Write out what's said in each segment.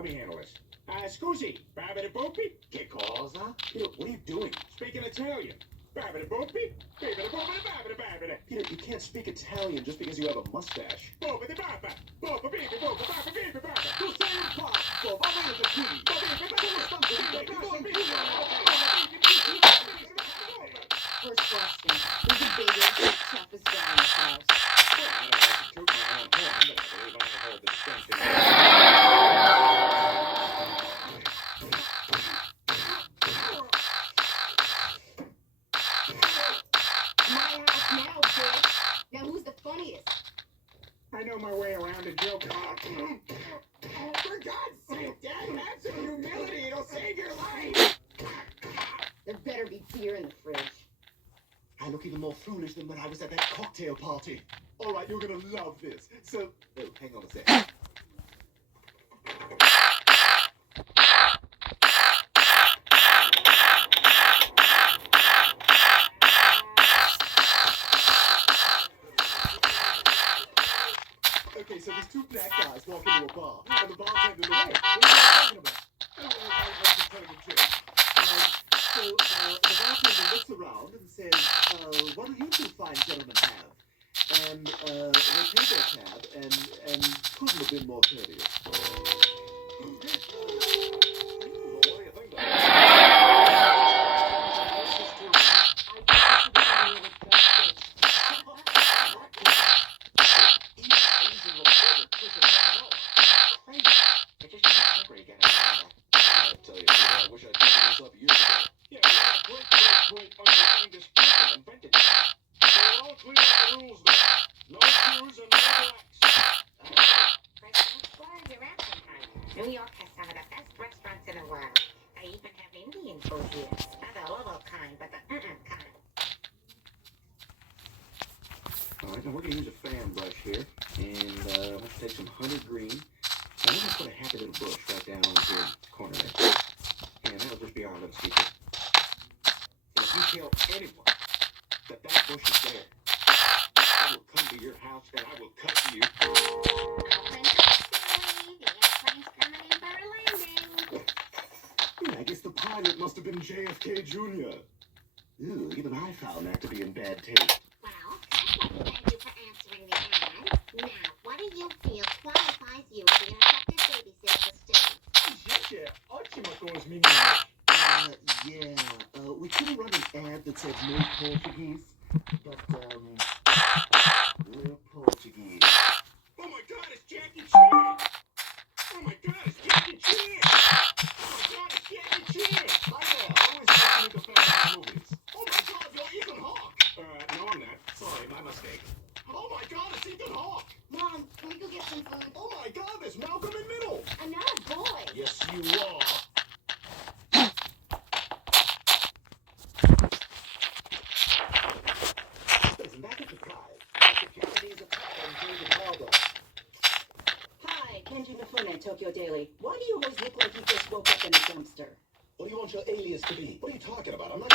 let me handle this. Scusi, babidi-boopy? Che cosa? Peter, what are you doing? Speaking Italian. Babidi-boopy? Babidi-boopy-babidi-babidi. Peter, you can't speak Italian just because you have a mustache. Boopity-baba. Boopity-boopy-baba-bidi-baba. Tu sei un pazzo, va bene qui. First question. Who's the biggest, toughest guy in this house? Well, I don't like to toot my own horn, but I believe I hold the distinction. Now who's the funniest? I know my way around a joke. Oh, for God's sake, Dad, have some humility. It'll save your life. There better be beer in the fridge. I look even more foolish than when I was at that cocktail party. All right, you're gonna love this. So, oh, hang on a sec. Okay, so there's two black guys walk into a bar, and the bartender looks, hey, what are you talking about? I was just telling a joke. So the bartender looks around and says, what do you two fine gentlemen have? And they pay their tab and couldn't have been more courteous. What do you think, though? New York has some of the best restaurants in the world. They even have Indian food here. Not the little kind, but the kind. All right, now we're going to use a fan brush here, and let's take some Hunter Green. Now we're going to put a happy little bush right down on here in the corner there. And that'll just be our little secret. And if you tell anyone that that bush is there, I will come to your house and I will cut you. I guess the pilot must have been JFK Jr. Ooh, even I found that to be in bad taste. Well, I'd like to thank you for answering the ad. Now, what do you feel qualifies you to be an effective babysitter for students? Gente, ótimo com os meninos. We could have run an ad that said no Portuguese, but, we're Portuguese. Oh my God, it's Jackie Chan! Oh my God, it's Jackie Chan! Oh my God, it's Jackie Chan! Hi there, I always listen to the family movies. Oh my God, you're Ethan Hawke! No, I'm not. Sorry, my mistake. Oh my God, it's Ethan Hawke! Mom, can we go get some food? Oh my God, there's Malcolm in Middle! I'm not a boy. Yes, you are. Listen, back at the prize. The Japanese attack on David Harbor. Hi, Kenji Mifune, Tokyo Daily. Why do you always look like you just woke up in a dumpster? What do you want your alias to be? What are you talking about? I'm not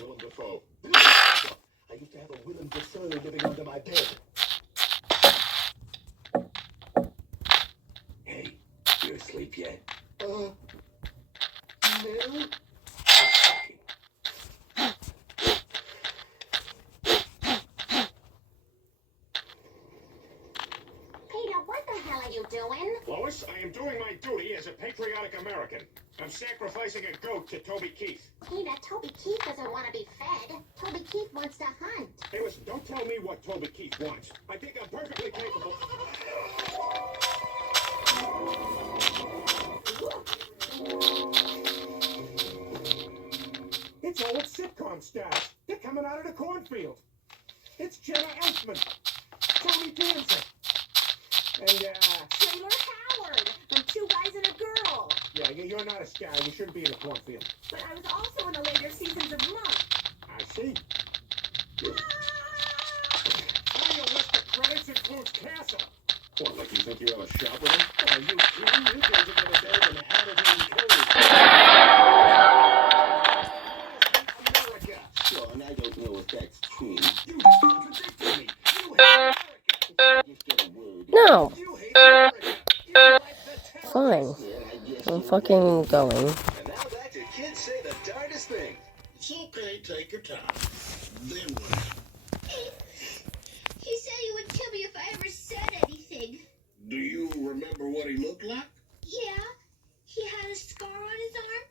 Willem Dafoe. I used to have a Willem Dafoe living under my bed. Hey, you asleep yet? No. Peter, what the hell are you doing? Lois, I am doing my duty as a patriotic American. I'm sacrificing a goat to Toby Keith. Peter, Toby Keith doesn't want to be fed. Toby Keith wants to hunt. Hey, listen, don't tell me what Toby Keith wants. I think I'm perfectly capable. It's old sitcom stars. They're coming out of the cornfield. It's Jenna Elfman, Tony Danza, and, Sailor Howard from Two Guys and a Girl. yeah, you're not a star. You shouldn't be in the cornfield. But I was also in the later seasons of Monk. I see. Now your list of credits includes Casa. What, like you think you have a shot with him? Are you kidding? You guys are gonna go in Hamilton Code. America. Sure, and I don't know if that's true. You just contradicted me. You hate America. Just get a word. No. You hate America. You like the terrorists. Fine. fucking going. And now back to Kids Say the Darndest Thing. It's okay, take your time. Then what? He said he would kill me if I ever said anything. Do you remember what he looked like? Yeah, he had a scar on his arm,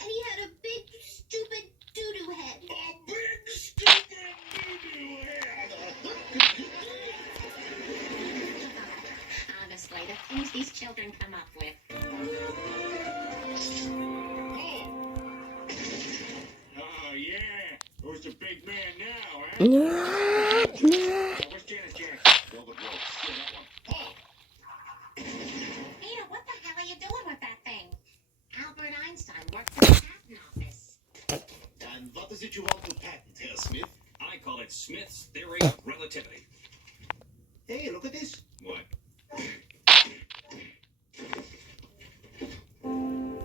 and he had a big, stupid doo-doo head. A big, stupid doo-doo head. Honestly, the things these children come up with. Oh, yeah. Who's the big man now, eh? No. Where's Janet? Well, the bloke. Yeah, that one. Peter, what the hell are you doing with that thing? Albert Einstein worked for the patent office. And what is it you want to patent, Herr Smith? I call it Smith's Theory of Relativity. Hey, look at this. What?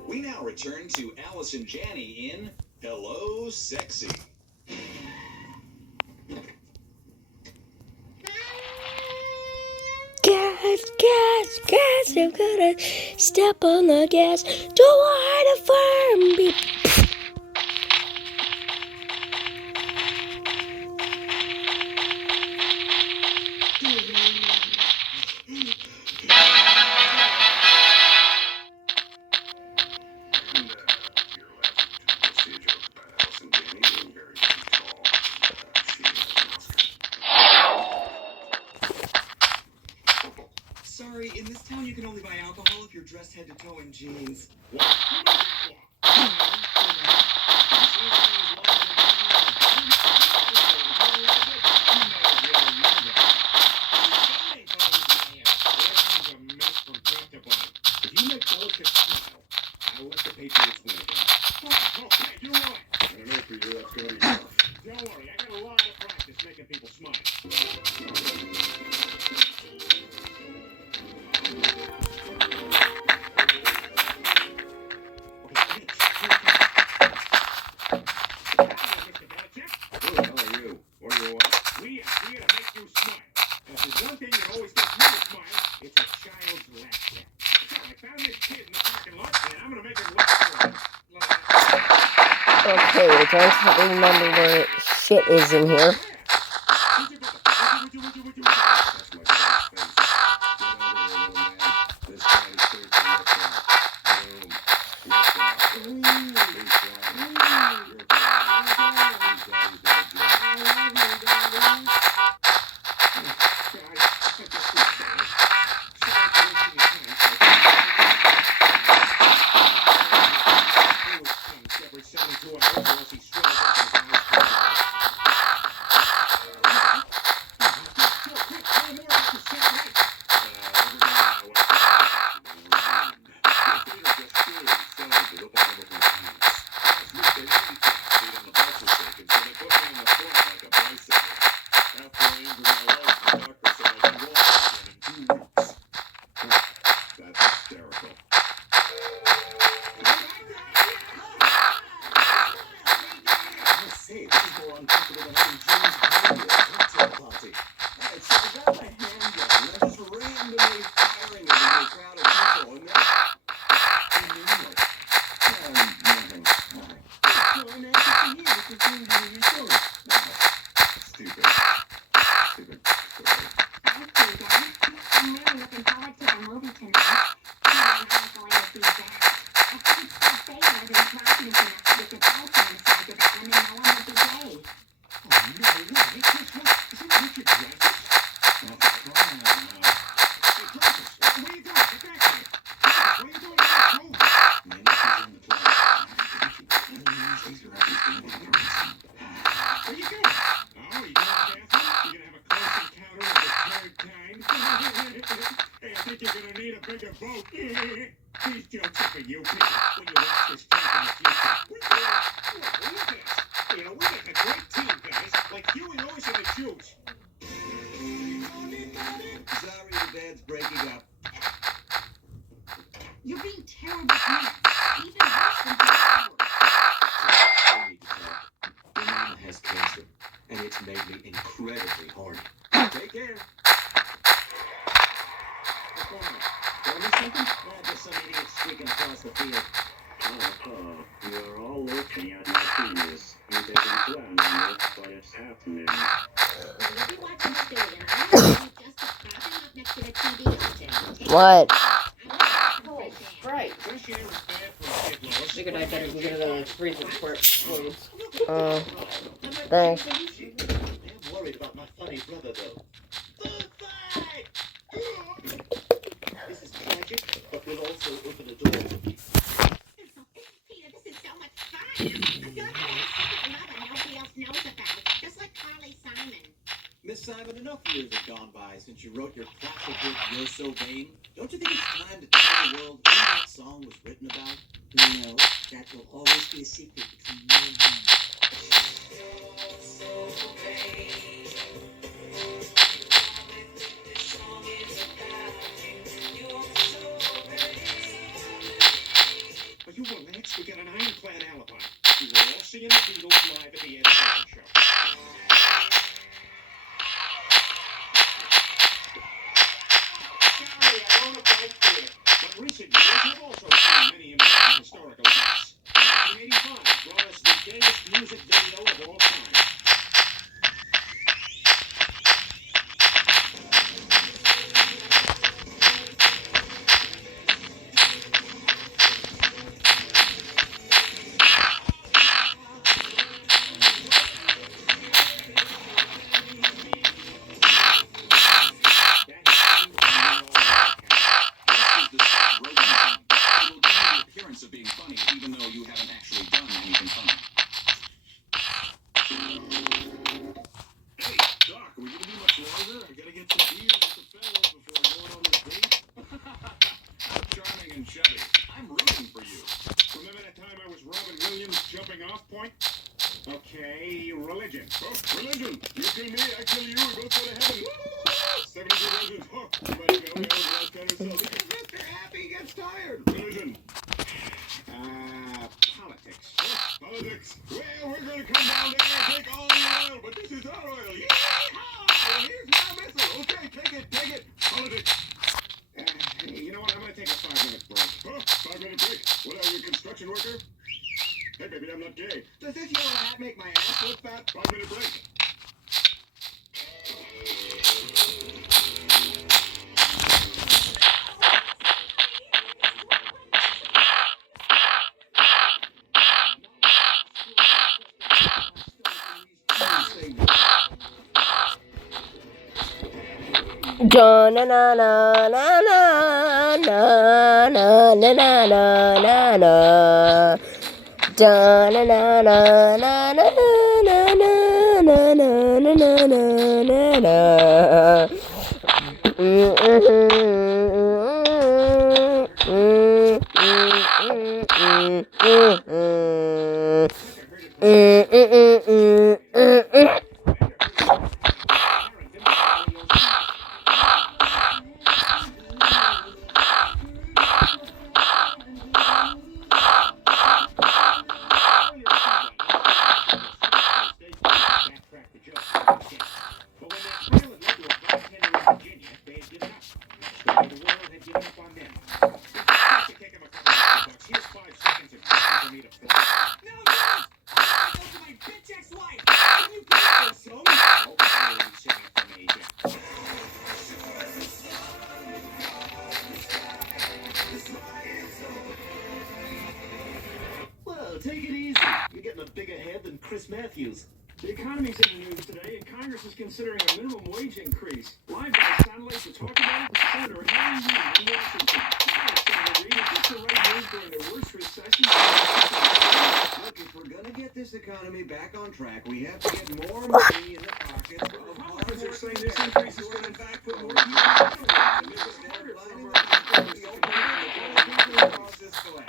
We now return to Alice and Janney in Hello, Sexy. Gas, I'm gonna step on the gas. Don't want a firm beat. Sorry, in this town you can only buy alcohol if you're dressed head to toe in jeans. If you make Belichick smile, I'll let the Patriots win again. Okay, you're right. I don't know for you, that's going to be tough. Don't worry, I got a lot of practice making people smile. Who the hell are you? What do you want? We are here to make you smile. And if there's one thing that always makes me smile, it's a child's laughter. So I found this kid in the parking lot, and I'm going to make him laugh for him. Okay, I don't remember where shit is in here. That's my son's face. Get over here, little man. This guy is here to look out. Boom. Look out. Who's flying? You're flying. Who's daddy's bad job? Every 72 hours, or else he swells up in his eyes. That's hysterical. Say, this is more uncomfortable than having James Bond at a cocktail party. Alright, so I got my handgun, and I'm just randomly firing it into a crowd of people, and then... nothing. Alright. So I'm asking for you, what you're doing, how you're doing. Stupid. Stupid story. Thank you, Dad. I'm really looking forward to the movie tonight. Peter and I are going to see that. I couldn't stop saying I was confident enough to get the boat on the side of it, and then no one would be gay. Oh, no way. Hey, Chris, what? Is it Richard Dreyfuss? Oh, for crying out loud. Hey, Dreyfuss, where are you going? Get back here. Dreyfuss, what are you doing in that room? Man, this is in the club. These are always going to be Where you going? Oh, you going to the bathroom? You gonna have a close encounter of the third kind? Hey, I think you're gonna need a bigger boat. These jokes are for you people when you watch this tape in the future. Look at us. You know, we make a great team, guys. Like Huey Lewis and the Jews. Sorry, the band's breaking up. You're being terrible parents. Even worse than bad. We need to talk. Your mama has cancer, and it's made me incredibly horny. Take care. What's going on? Tell me something? Just some idiot streaking across the deal. You're all looking at my penis. You didn't plan on it, but it's happening. You'll be watching this video, and I know you just propping up next to the TV all day. What? Oh, right. Fresh air is bad for a kid, Lois. Figured I'd better go get a freezer before it explodes. Thanks. I'm worried about my funny brother, though. Food fight! This is tragic, but will also open a door. Peter, this is so much fun. I feel like I'm in a secret love nobody else knows about, just like Carly Simon. Miss Simon, enough years have gone by since you wrote your classic hit, You're So Vain. Don't you think it's time to tell the world who that song was written about? No, that will always be a secret between me and him. Are you relaxed? We got an ironclad alibi. We were all seeing the Beatles live at the Ed Sullivan Show. Sorry, I won't fight here. But recent years have also seen many important historical events. 1985 brought us the gayest music video of all time. Of being funny, even though you haven't actually done anything funny. Hey, Doc, are we gonna be much longer? I gotta get some beers with the fellas before going on this date. How charming and chubby. I'm rooting for you. Remember that time I was Robin Williams jumping off point? Okay, religion. Oh, religion! You kill me, I kill you, we both go to heaven. Woo! 72 religions. Oh, somebody go, that was the last kind of self. Because Mr. Happy gets tired. Religion. Politics. Oh, politics. Well, we're gonna come down there and take all the oil, but this is our oil. Yeehaw! Well, here's my missile. Okay, take it, take it. Politics. You know what? I'm gonna take a 5-minute break. Oh, 5-minute break. What are you, a construction worker? Hey, baby, I'm not gay. Does this yellow hat make my ass look fat? 5-minute break. Da na na na na na na na na na na na. Da na na na na na na na na na na na na. Well, take it easy. You're getting a bigger head than Chris Matthews. The economy's in the news today, and Congress is considering a minimum wage increase. Live by satellite to talk about it, Senator Harry Reid in Washington. Senator Reid, is this the right move during the worst recession? Look, if we're gonna get this economy back on track, we have to get more money in the pockets of Republicans are saying hardworking this increase is going to in fact put more people in the workforce, and this is harder for Lining Americans the pockets to of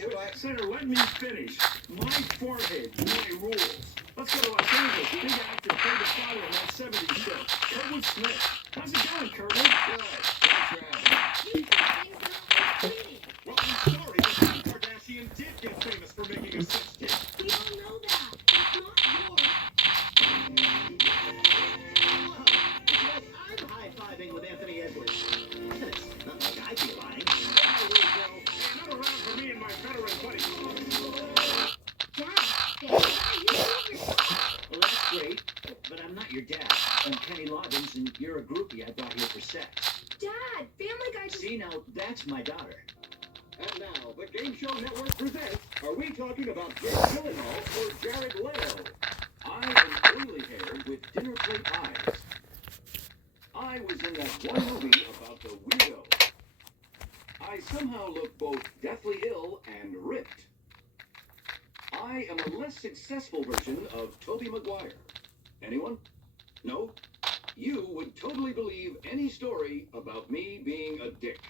go Senator, let me finish. My forehead, my rules. Let's go to Los Angeles. Big actor played the father in that 70s show. Kurtwood Smith. How's it going, Kurtwood? Good. Well, I'm sorry, but Kim Kardashian did get famous for making a sex tape. We all know that. It's not yours. It's like I'm high-fiving with Anthony Edwards. It's not like I do your dad. I'm Kenny Loggins, and you're a groupie I brought here for sex. Dad, Family Guy just... See, now, that's my daughter. And now, the Game Show Network presents, are we talking about Jake Gyllenhaal or Jared Leto? I am oily-haired with dinner plate eyes. I was in that one movie about the weirdo. I somehow look both deathly ill and ripped. I am a less successful version of Tobey Maguire. Anyone? No? You would totally believe any story about me being a dick.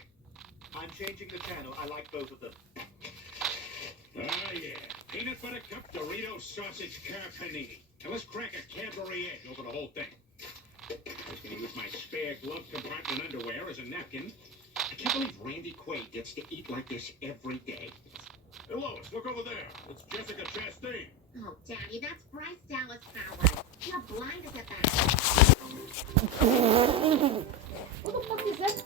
I'm changing the channel. I like both of them. Ah, yeah. Peanut butter cup Dorito sausage car panini. Now let's crack a Cadbury egg over the whole thing. I was going to use my spare glove compartment underwear as a napkin. I can't believe Randy Quaid gets to eat like this every day. Hey, Lois, look over there. It's Jessica Chastain. Oh, Daddy, that's Bryce Dallas Howard. You're blind as a bat. What the fuck is that?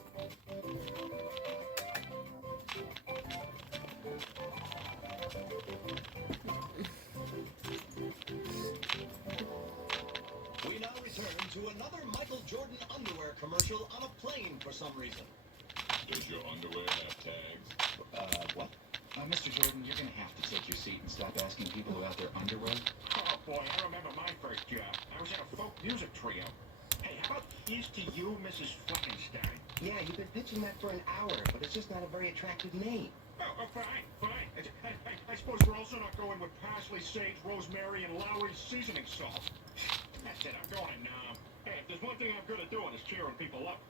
We now return to another Michael Jordan underwear commercial on a plane for some reason. Does your underwear have tags? What? Mr. Jordan, you're going to have to take your seat and stop asking people about their underwear. Oh, boy, I remember my first job. I was in a folk music trio. Hey, how about here's to you, Mrs. Fleckenstein? Yeah, you've been pitching that for an hour, but it's just not a very attractive name. Oh, fine. I suppose we're also not going with parsley, sage, rosemary, and Lowry's seasoning salt. That's it, I'm going in now. Hey, if there's one thing I'm good at doing is cheering people up.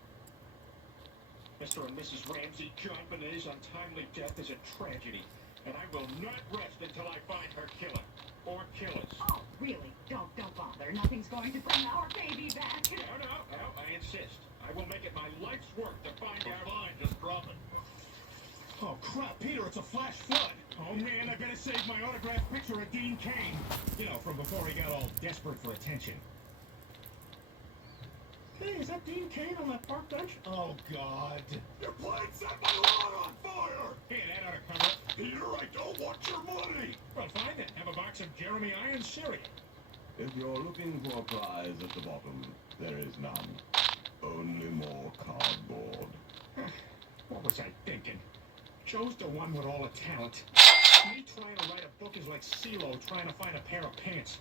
Mr. and Mrs. Ramsey, John Bonet's untimely death is a tragedy, and I will not rest until I find her killer. Or killers. Oh, really? Don't bother. Nothing's going to bring our baby back. No, I insist. I will make it my life's work to find out. Fine, just drop it. Oh, crap, Peter, it's a flash flood. Oh, man, I better save my autographed picture of Dean Cain. You know, from before he got all desperate for attention. Hey, is that Dean Cain on that park bench? Oh, God. Your plane set my lawn on fire! Hey, that ought to cover it. Peter, I don't want your money! Well, fine then. Have a box of Jeremy Irons cereal. If you're looking for a prize at the bottom, there is none. Only more cardboard. What was I thinking? Chose the one with all the talent. Me trying to write a book is like CeeLo trying to find a pair of pants.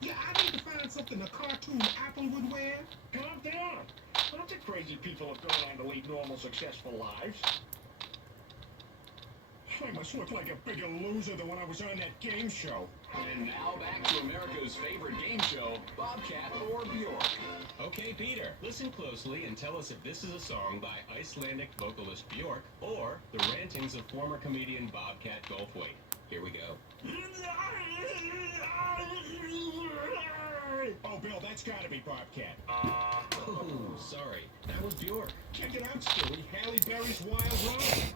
Yeah, I need to find something the cartoon Apple would wear. Calm down. Lots of crazy people have gone on to lead normal, successful lives. I must look like a bigger loser than when I was on that game show. And now back to America's favorite game show, Bobcat or Bjork. Okay, Peter, listen closely and tell us if this is a song by Icelandic vocalist Bjork or the rantings of former comedian Bobcat Goldthwait. Here we go. Oh, Bill, that's gotta be Bobcat. Oh, sorry. That was Bjork. Check it out, Stewie. Halle Berry's Wild Ride.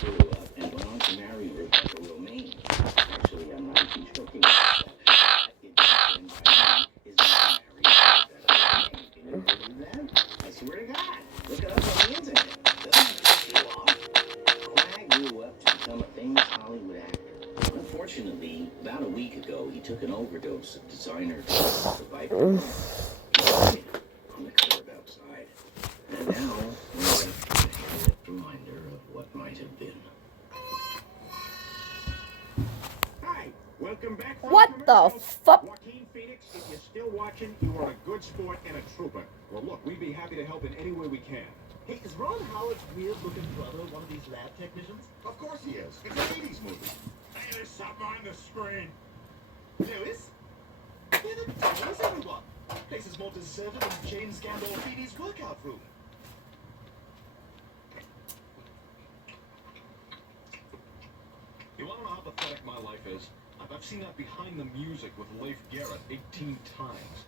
Grew up and went on to marry Rebecca Romaine. Actually, I'm not even joking about that. It didn't by me is not married to Rebecca Romaine. Can you believe that? I swear to God. Look it up on the internet. Doesn't piss you off. Quag grew up to become a famous Hollywood actor. Unfortunately, about a week ago, he took an overdose of designer drugs, the Viper. On the curb outside. And now, we're left with a headlit reminder of what might have been. Hi, welcome back. from What the commercials. fuck? Joaquin Phoenix, if you're still watching, you are a good sport and a trooper. Well, look, we'd be happy to help in any way we can. Hey, is Ron Howard's weird-looking brother one of these lab technicians? Of course he is. It's an 80s movie. Hey, there's something on the screen. Lewis? Yeah, that is everyone. Place is more deserted than James Gandolfini's workout room. You want to know how pathetic my life is? I've seen that Behind the Music with Leif Garrett 18 times.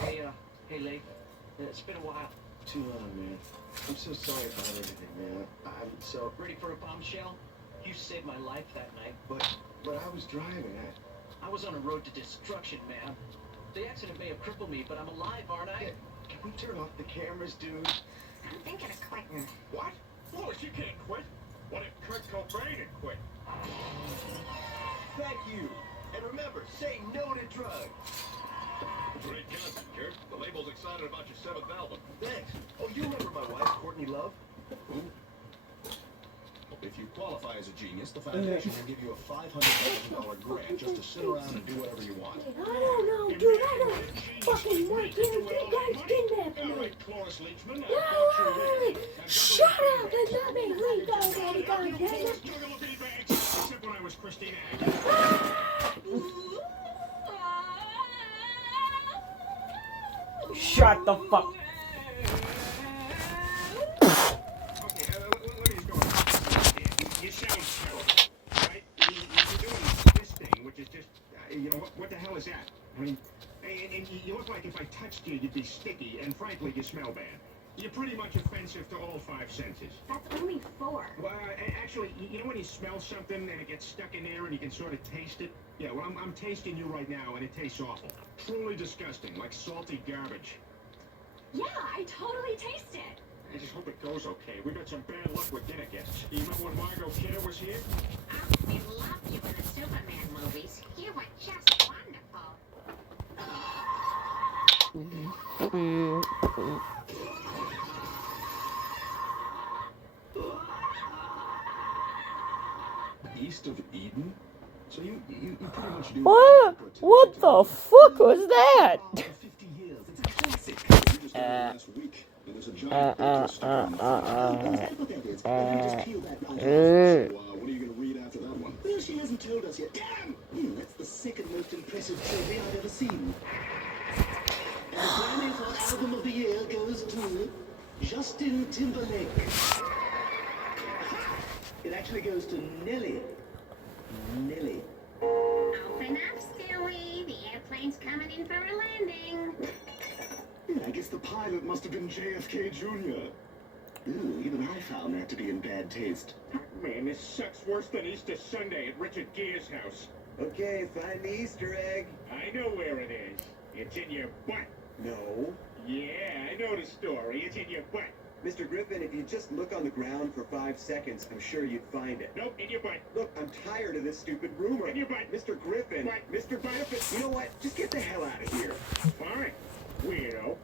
Hey, Leif. It's been a while. Too long, man. I'm so sorry about everything, man. I'm so... Ready for a bombshell? You saved my life that night. But I was driving. I was on a road to destruction, man. The accident may have crippled me, but I'm alive, aren't I? Can we turn off the cameras, dude? I'm thinking of quitting. What? Lois, you can't quit. What if Kurt Cobain had quit? Thank you. And remember, say no to drugs. Great concept, Kurt. The label's excited about your 7th album. Thanks. Oh, you remember my wife, Courtney Love? Who? If you qualify as a genius, the foundation will give you a $500,000 grant just to sit around and do whatever you want. I don't know, dude. I don't fucking know. You guys kidnapped All me. right, Cloris Leachman. No, shut up and let me leave already, goddammit. Except when I was Christina. Shut the fuck. You sound terrible, right? You're doing this thing, which is just, you know, what the hell is that? I mean, and you look like if I touched you, you'd be sticky, and frankly, you smell bad. You're pretty much offensive to all 5 senses. That's only 4. Well, actually, you know when you smell something and it gets stuck in there and you can sort of taste it? Yeah, well, I'm tasting you right now, and it tastes awful. Truly disgusting, like salty garbage. Yeah, I totally taste it. I just hope it goes okay. We got some bad luck with dinner guests. You remember when Margot Kidder was here? Oh, we loved you in the Superman movies. You were just wonderful. East of Eden? So you pretty much do... What the fuck was that? 50 years. It's a classic. You just got it last week. And there's a giant picture stuck on the front. That's what that is. If you just peel that right out. So, what are you going to read after that one? Well, she hasn't told us yet. Damn! That's the second most impressive trophy I've ever seen. And the Grammy for Album of the Year goes to Justin Timberlake. It actually goes to Nelly. Nelly. Open up, Stewie. The airplane's coming in for a landing. I guess the pilot must have been JFK Jr. Ooh, even I found that to be in bad taste. Man, this sucks worse than Easter Sunday at Richard Gere's house. Okay, find the Easter egg. I know where it is. It's in your butt. No. Yeah, I know the story. It's in your butt. Mr. Griffin, if you just look on the ground for 5 seconds, I'm sure you'd find it. Nope, in your butt. Look, I'm tired of this stupid rumor. In your butt. Mr. Griffin. Butt. Mr. Benefit. You know what? Just get the hell out of here. Fine. Weirdo.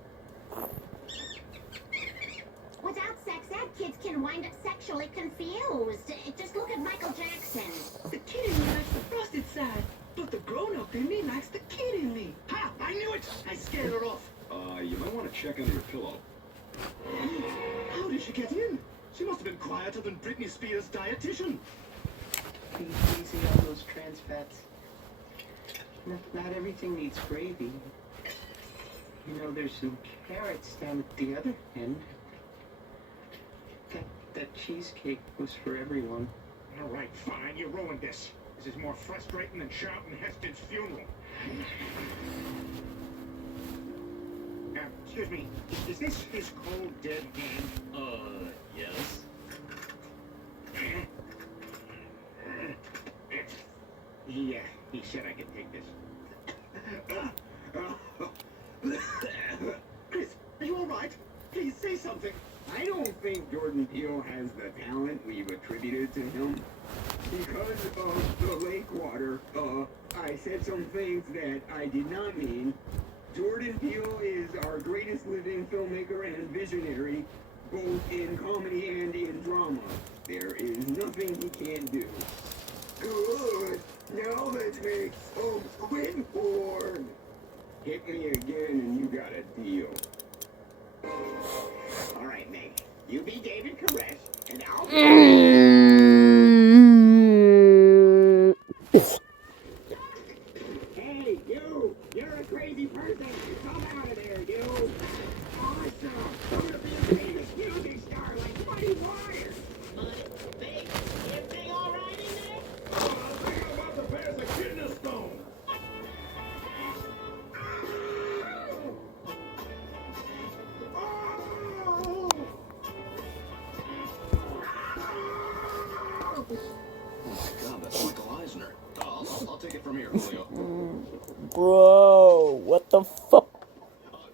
Without sex ed, kids can wind up sexually confused. Just look at Michael Jackson. The kid in me likes the frosted side, but the grown-up in me likes the kid in me. Ha! I knew it! I scared her off. You might want to check under your pillow. How did she get in? She must have been quieter than Britney Spears' dietitian. Easy on those trans fats. Not everything needs gravy. You know, there's some carrots down at the other end. That cheesecake was for everyone. All right, fine. You ruined this. This is more frustrating than shouting Heston's funeral. Excuse me. Is this his cold dead hand? Yes. He said I could take this. Chris, are you all right? Please say something. I don't think Jordan Peele has the talent we've attributed to him. Because of the lake water, I said some things that I did not mean. Jordan Peele is our greatest living filmmaker and visionary, both in comedy and in drama. There is nothing he can't do. Good. Now let's make some Squidward. Hit me again and you got a deal. All right, Meg. You be David Koresh, and I'll be... Hey, you! You're a crazy person! Come out of there, you! Awesome! I'm gonna be a famous music star like Muddy Waters! Big, everything all right in there? I think I'm about to pass a kidney stone. God, that's Michael Eisner. I'll take it from here, Julio. Bro, what the fuck?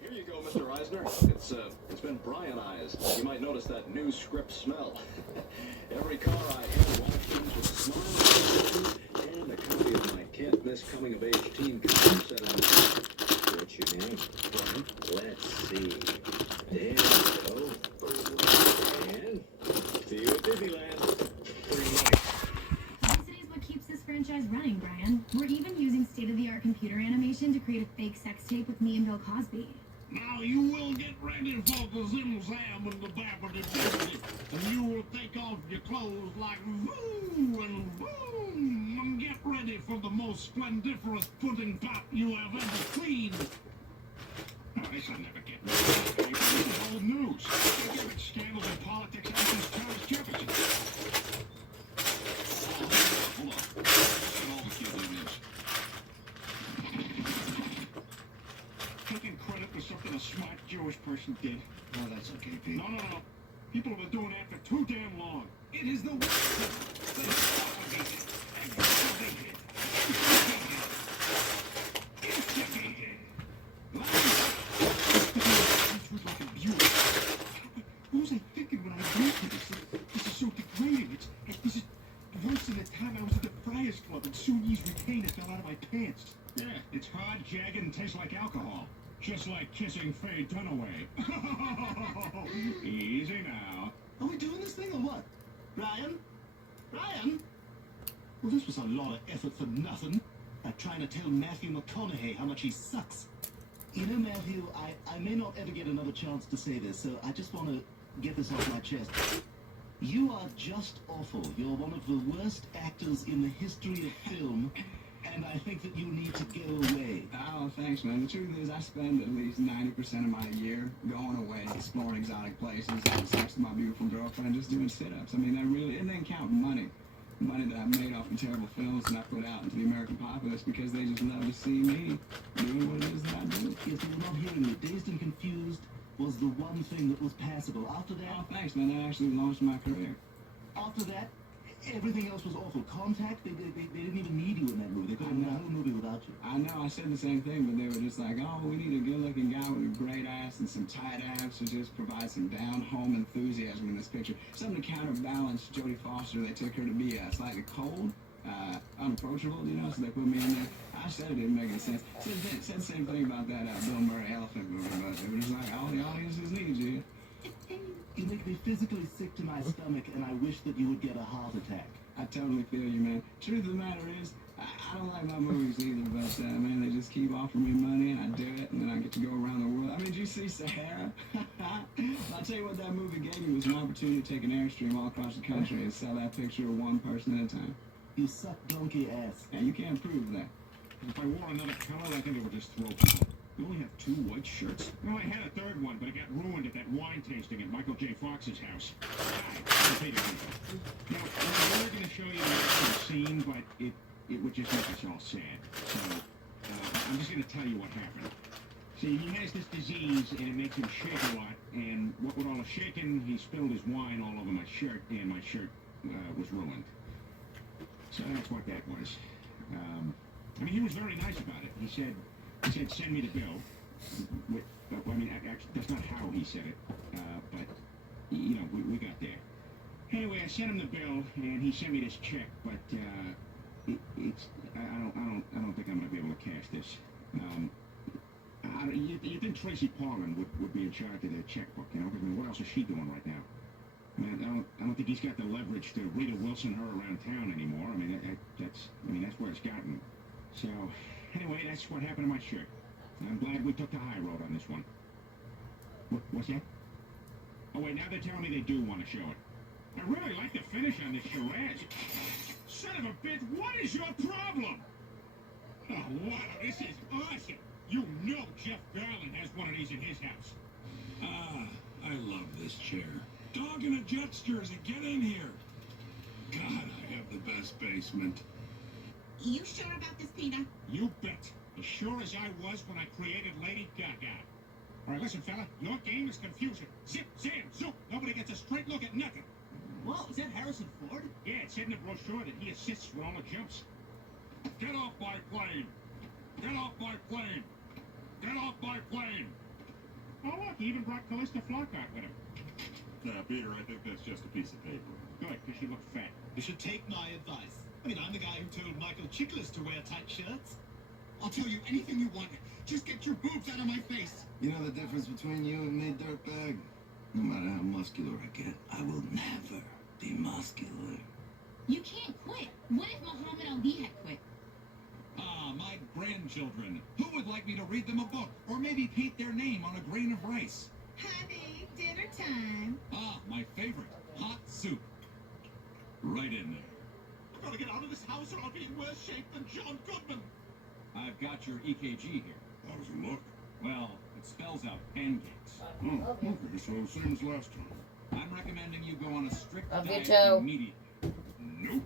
Here you go, Mr. Eisner. It's been Brianized. You might notice that new script smell. Every car I enter walks with a smile and a copy of my can't miss coming of age teen comic set on the What's your name? Brian? Let's see. Dan. And see you at Disneyland. Pretty much. Publicity is what keeps this franchise running, Brian. We're even using state-of-the-art computer animation to create a fake sex tape with me and Bill Cosby. Now you will get ready for the Zim Zam and the Babba the Disney, and you will take off your clothes like vroom and vroom, and get ready for the most splendiferous pudding pop you have ever seen. Oh, this will never get ready. This is old news. They give it scandals in politics ever since Thomas Jefferson. Hold on. Look at all the kid news. Taking credit for something a smart Jewish person did. Oh, that's okay, Pete. No. People have been doing that for too damn long. It is the worst thing. They propagated and propagated. Instigated. Like a beauty. What was I thinking when I went to this? This is so degrading. This is worse than the time I was at the Friars Club and Sooni's retainer fell out of my pants. Yeah, it's hard, jagged, and tastes like alcohol. Just like kissing Faye Dunaway. Easy now. Are we doing this thing or what? Ryan? Ryan? Well, this was a lot of effort for nothing. Like trying to tell Matthew McConaughey how much he sucks. You know, Matthew, I may not ever get another chance to say this, so I just want to get this off my chest. You are just awful. You're one of the worst actors in the history of film, and I think that you need to go away. Oh, thanks, man. The truth is, I spend at least 90% of my year going away, exploring exotic places, having sex with my beautiful girlfriend, just doing sit-ups. I mean, it doesn't count money that I've made off of terrible films and I put out into the American populace because they just love to see me doing what it is that I do. Yes, you're not hearing me. Dazed and Confused was the one thing that was passable. After that... Oh, thanks, man. That actually launched my career. After that, everything else was awful. Contact, they didn't even need you in that movie. They could have done a whole movie without you. I know, I said the same thing, but they were just like, oh, we need a good-looking guy with a great ass and some tight abs to just provide some down-home enthusiasm in this picture. Something to counterbalance Jodie Foster. They took her to be slightly cold, unapproachable, you know, so they put me in there. I said it didn't make any sense. Said the same thing about that Bill Murray Elephant movie, but it was like, all the audiences need you. You make me physically sick to my stomach, and I wish that you would get a heart attack. I totally feel you, man. Truth of the matter is, I don't like my movies either, but, man, they just keep offering me money, and I do it, and then I get to go around the world. I mean, did you see Sahara? I'll tell you what that movie gave me was an opportunity to take an Airstream all across the country and sell that picture of one person at a time. You suck donkey ass. And you can't prove that. If I wore another color, I think it would just throw people. We only have 2 white shirts. Well, I had a third one, but it got ruined at that wine tasting at Michael J. Fox's house. Now, we're going to show you the scene, but it would just make us all sad. So, I'm just going to tell you what happened. See, he has this disease, and it makes him shake a lot, and what with all the shaking, he spilled his wine all over my shirt, and my shirt was ruined. So that's what that was. I mean, he was very nice about it. He said, send me the bill. I mean, actually, that's not how he said it, but, you know, we got there. Anyway, I sent him the bill, and he sent me this check, but, I don't think I'm going to be able to cash this. You think Tracy Parlin would be in charge of the checkbook, you know? Because, I mean, what else is she doing right now? I mean, I don't think he's got the leverage to Rita Wilson her around town anymore. I mean, that's where it's gotten. So, anyway, that's what happened to my shirt. I'm glad we took the high road on this one. What's that? Oh, wait, now they're telling me they do want to show it. I really like the finish on this Shiraz. Son of a bitch, what is your problem? Oh, wow, this is awesome. You know Jeff Garland has one of these in his house. I love this chair. Dog in a Jets jersey, get in here. God, I have the best basement. You sure about this, Peter? You bet. As sure as I was when I created Lady Gaga. All right, listen, fella. Your game is confusion. Zip, zam, zoop. Nobody gets a straight look at nothing. Whoa, is that Harrison Ford? Yeah, it said in the brochure that he assists with all the jumps. Get off my plane. Get off my plane. Get off my plane. Oh, look, he even brought Callista Flockhart with him. Now, Peter, I think that's just a piece of paper. Good, because she looks fat. You should take my advice. I mean, I'm the guy who told Michael Chiklis to wear tight shirts. I'll tell you anything you want. Just get your boobs out of my face. You know the difference between you and me, dirtbag? No matter how muscular I get, I will never be muscular. You can't quit. What if Muhammad Ali had quit? Ah, my grandchildren. Who would like me to read them a book? Or maybe paint their name on a grain of rice? Honey, dinner time. Ah, my favorite. Hot soup. Right in there. I've got to get out of this house or I'll be in worse shape than John Goodman. I've got your EKG here. How does it look? Well, it spells out pancakes. Oh, okay, so same as last time. I'm recommending you go on a strict Love you diet too. immediately. Nope.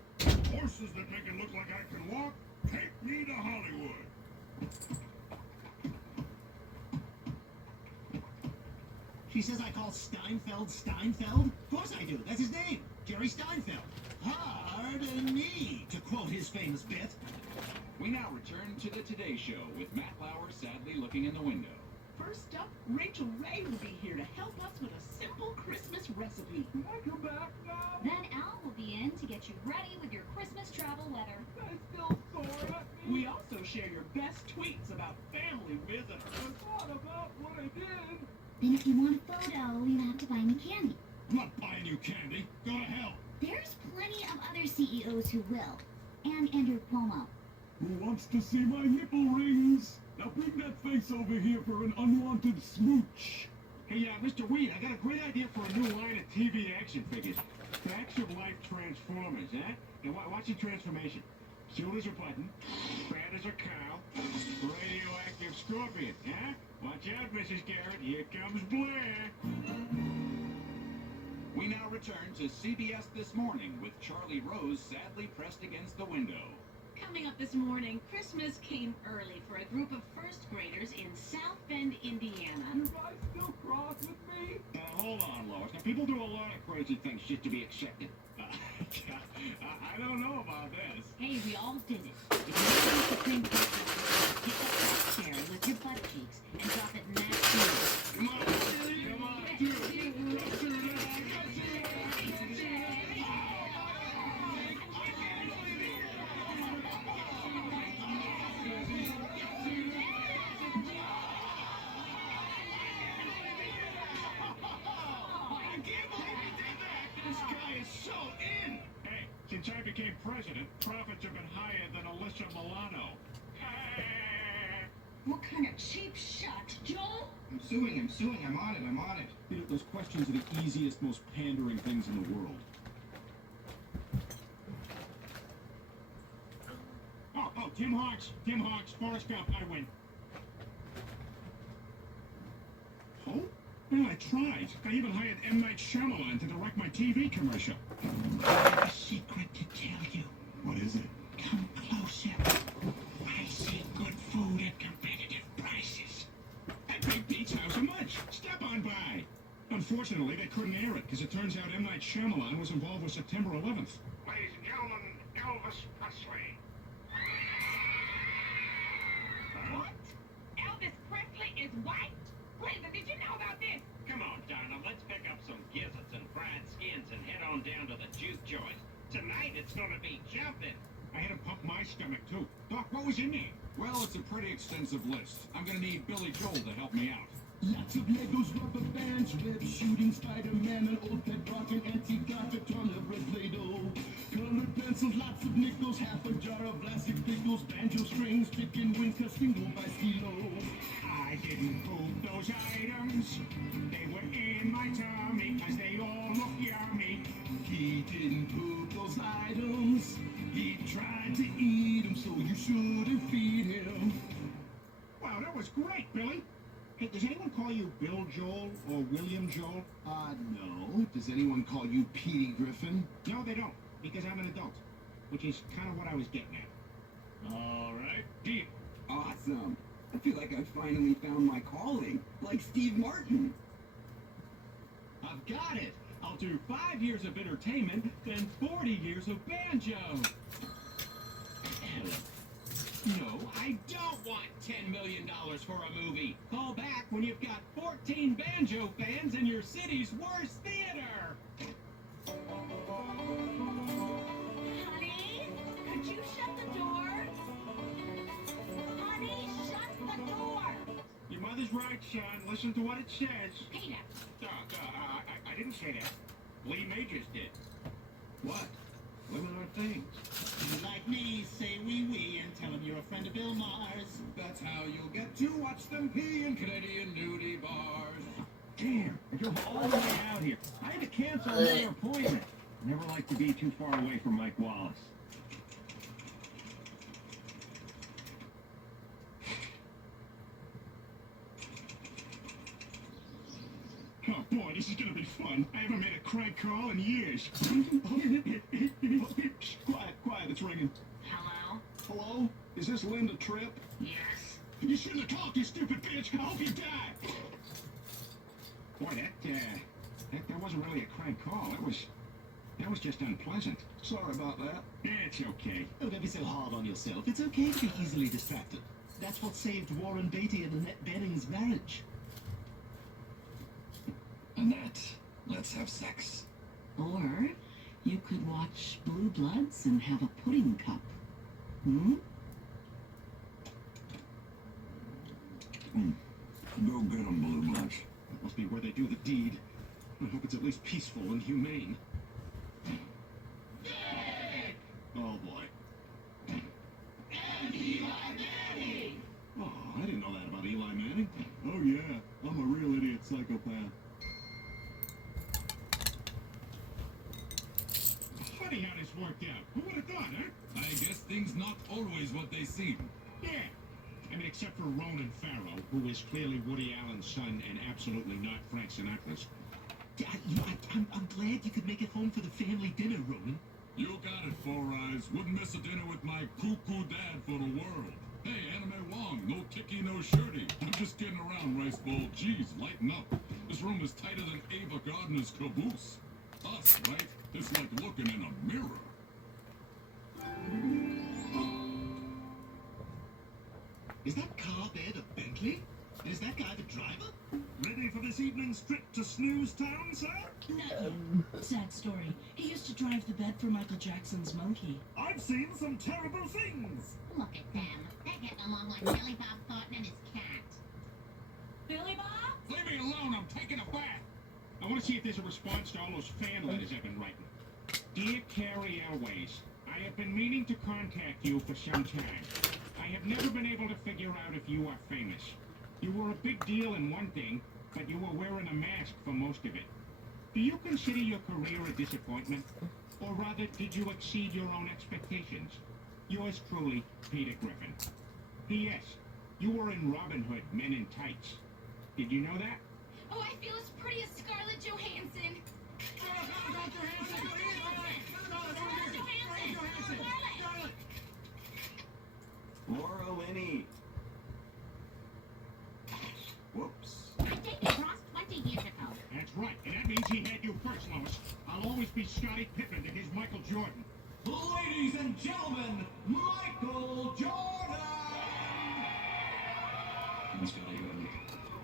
Horses that make it look like I can walk, take me to Hollywood. She says I call Steinfeld Steinfeld? Of course I do. That's his name. Jerry Steinfeld. Pardon me, to quote his famous bit. We now return to the Today Show with Matt Lauer sadly looking in the window. First up, Rachel Ray will be here to help us with a simple Christmas recipe. Can I come back now? Then Al will be in to get you ready with your Christmas travel letter. I still sore at me. We also share your best tweets about family visitors. I thought about what I did. Then if you want a photo, you have to buy me candy. I'm not buying you candy. Go to hell. There's plenty of other CEOs who will. And Andrew Cuomo. Who wants to see my nipple rings? Now bring that face over here for an unwanted smooch. Hey, Mr. Weed, I got a great idea for a new line of TV action figures. Facts of Life Transformers, eh? And watch the transformation. Cute as a button, bad as a cow, radioactive scorpion, eh? Watch out, Mrs. Garrett, here comes Blair. We now return to CBS This Morning with Charlie Rose sadly pressed against the window. Coming up this morning, Christmas came early for a group of first graders in South Bend, Indiana. You guys still cross with me? Hold on, Lois. Now, people do a lot of crazy things just to be accepted. I don't know about this. Hey, we all did it. If you want the Supreme Court, pick up that chair with your butt cheeks and drop it in that seat. Come on, come on, do it. Let's do it. Since I became president, profits have been higher than Alyssa Milano. What kind of cheap shot, Joel? I'm suing, I'm on it. You know, those questions are the easiest, most pandering things in the world. Oh, Tim Hawks, Forrest Gump, I win. Oh? Well, I tried. I even hired M. Night Shyamalan to direct my TV commercial. I have a secret to tell you. What is it? Come closer. I see good food at competitive prices. At Big Pete's House of Munch. Step on by. Unfortunately, they couldn't air it, because it turns out M. Night Shyamalan was involved with September 11th. Ladies and gentlemen, Elvis Presley. What? Elvis Presley is white? Blazer, did you know about this? Come on, Donna, let's pick up some gizzards and fried skins and head on down to the juke joint. Tonight it's gonna be jumping. I had to pump my stomach, too. Doc, what was in there? Well, it's a pretty extensive list. I'm gonna need Billy Joel to help me out. Lots of Legos, rubber bands, web shooting, Spider-Man, an old pet rock, an antique carpet, ton of red Play-Doh. Colored pencils, lots of nickels, half a jar of plastic pickles, banjo strings, chicken wings, casino by kilo. I didn't poop those items. They were in my tummy, cause they all look yummy. He didn't poop those items. He tried to eat them, so you shouldn't feed him. Wow, that was great, Billy. Hey, does anyone call you Bill Joel or William Joel? No. Does anyone call you Petey Griffin? No, they don't, because I'm an adult, which is kind of what I was getting at. All right, deal. Awesome. I feel like I finally found my calling, like Steve Martin. I've got it. I'll do 5 years of entertainment, then 40 years of banjo. No, I don't want $10 million for a movie. Call back when you've got 14 banjo fans in your city's worst theater. Honey, could you shut the door? Honey, shut the door. Your mother's right, Sean. Listen to what it says. Peter. I didn't say that. Lee Majors did. What? Women are things. You like me, say wee and tell him you're a friend of Bill Mars. That's how you'll get to watch them pee in Canadian nudie bars. Damn, I drove all the way out here. I had to cancel another appointment. Never like to be too far away from Mike Wallace. Oh boy, this is gonna be fun. I haven't made a crank call in years. Quiet, it's ringing. Hello? Hello? Is this Linda Tripp? Yes. You shouldn't have talked, you stupid bitch! I hope you die! Boy, that wasn't really a crank call. That was just unpleasant. Sorry about that. It's okay. Oh, don't be so hard on yourself. It's okay to be easily distracted. That's what saved Warren Beatty and Annette Bening's marriage. Annette, let's have sex. Or you could watch Blue Bloods and have a pudding cup. Hmm? Go get 'em, Blue Bloods. That must be where they do the deed. I hope it's at least peaceful and humane. Oh, boy. And Eli Manning! Oh, I didn't know that about Eli Manning. Oh, yeah. I'm a real idiot psychopath. Funny how this worked out. Who would have thought, huh? I guess things not always what they seem. Yeah. I mean, except for Ronan Farrow, who is clearly Woody Allen's son and absolutely not Frank Sinatra's. I'm glad you could make it home for the family dinner, Ronan. You got it, Four Eyes. Wouldn't miss a dinner with my cuckoo dad for the world. Hey, Anime Wong, no kicky, no shirty. I'm just getting around, Rice Bowl. Jeez, lighten up. This room is tighter than Ava Gardner's caboose. Us, right? It's like looking in a mirror. Is that car bed a Bentley? And is that guy the driver? Ready for this evening's trip to Snooze Town, sir? Not yet. Sad story. He used to drive the bed for Michael Jackson's monkey. I've seen some terrible things. Look at them. They're getting along like Billy Bob Thornton and his cat. Billy Bob? Leave me alone, I'm taking a bath. I want to see if there's a response to all those fan letters I've been writing. Dear Carrie Airways, I have been meaning to contact you for some time. I have never been able to figure out if you are famous. You were a big deal in one thing, but you were wearing a mask for most of it. Do you consider your career a disappointment? Or rather, did you exceed your own expectations? Yours truly, Peter Griffin. P.S. You were in Robin Hood, Men in Tights. Did you know that? Oh, I feel as pretty as Scarlett Johansson. Laura Linney. Whoops. I dated Ross 20 years ago. That's right, and that means he had you first, Lois. I'll always be Scottie Pippen to his Michael Jordan. Ladies and gentlemen, Michael Jordan! He's got a good.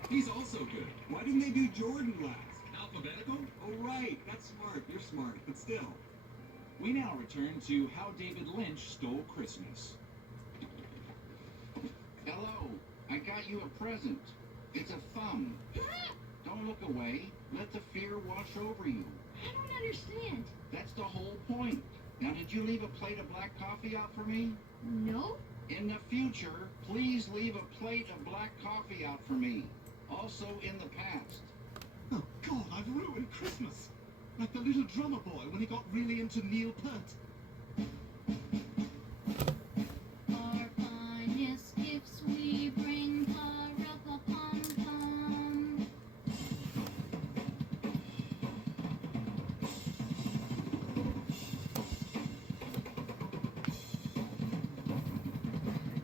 He's also good. Why didn't they do Jordan last? Alphabetical? Oh, right. That's smart. You're smart, but still. We now return to How David Lynch Stole Christmas. Hello, I got you a present. It's a thumb. Don't look away. Let the fear wash over you. I don't understand. That's the whole point. Now, did you leave a plate of black coffee out for me? No. In the future, please leave a plate of black coffee out for me. Also in the past. Oh, God, I've ruined Christmas. Like the little drummer boy when he got really into Neil Peart. Our finest gifts we bring, pa-ra-pa-pum-pum.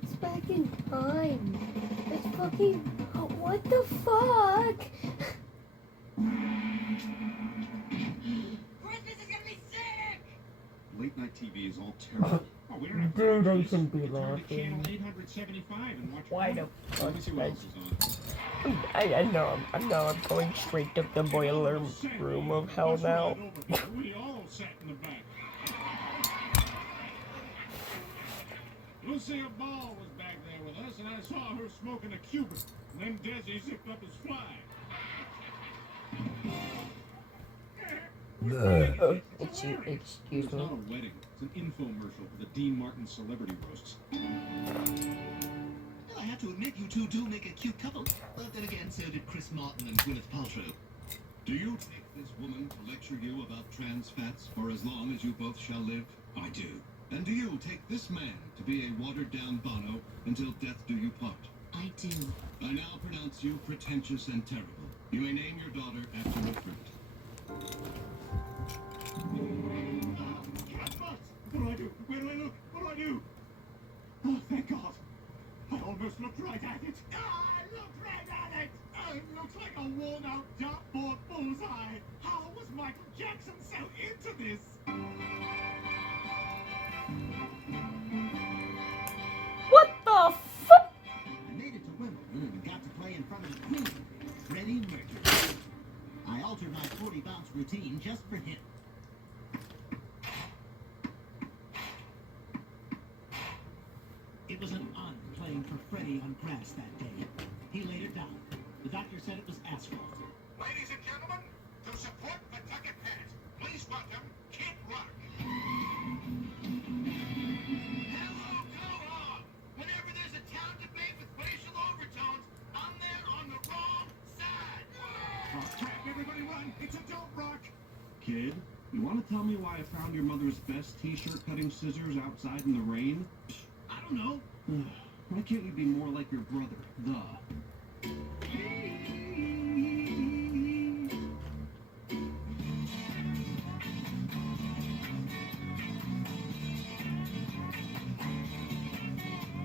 It's back in time. It's fucking... What the fuck? Christmas is gonna be sick! Late night TV is all terrible. Oh, we don't have Dude, I to shouldn't be Turn to laughing. channel 875. Why the fuck? Let me see what else is on. I know. I'm going straight to the boiler room of hell now. We all sat in the back. Lucia Ball was back there with us, and I saw her smoking a Cuban. And then Desi zipped up his flag. Excuse It's me. not a wedding. It's an infomercial for the Dean Martin celebrity roasts. Well, I have to admit, you two do make a cute couple. But then again, so did Chris Martin and Gwyneth Paltrow. Do you take this woman to lecture you about trans fats for as long as you both shall live? I do. And do you take this man to be a watered-down Bono until death do you part? I do. I now pronounce you pretentious and terrible. You may name your daughter after a fruit. What do I do? Where do I look? What do I do? Oh, thank God. I almost looked right at it. Ah, I looked right at it. Oh, it looks like a worn-out dartboard bullseye. How was Michael Jackson so into this? What the fuck? I made it to Wimbledon and got to play in front of the Queen, Freddie Mercury. I altered my 40-bounce routine just for him. It was an honor playing for Freddie on grass that day. He laid it down. The doctor said it was asphalt. Ladies and gentlemen, to support Pawtucket Pat, please welcome Kid Rock. Hello, go-hog! Whenever there's a town debate with racial overtones, I'm there on the wrong side. Oh, crap, everybody run! It's Adult Rock! Kid, you want to tell me why I found your mother's best t-shirt cutting scissors outside in the rain? I don't know. Why can't you be more like your brother, the...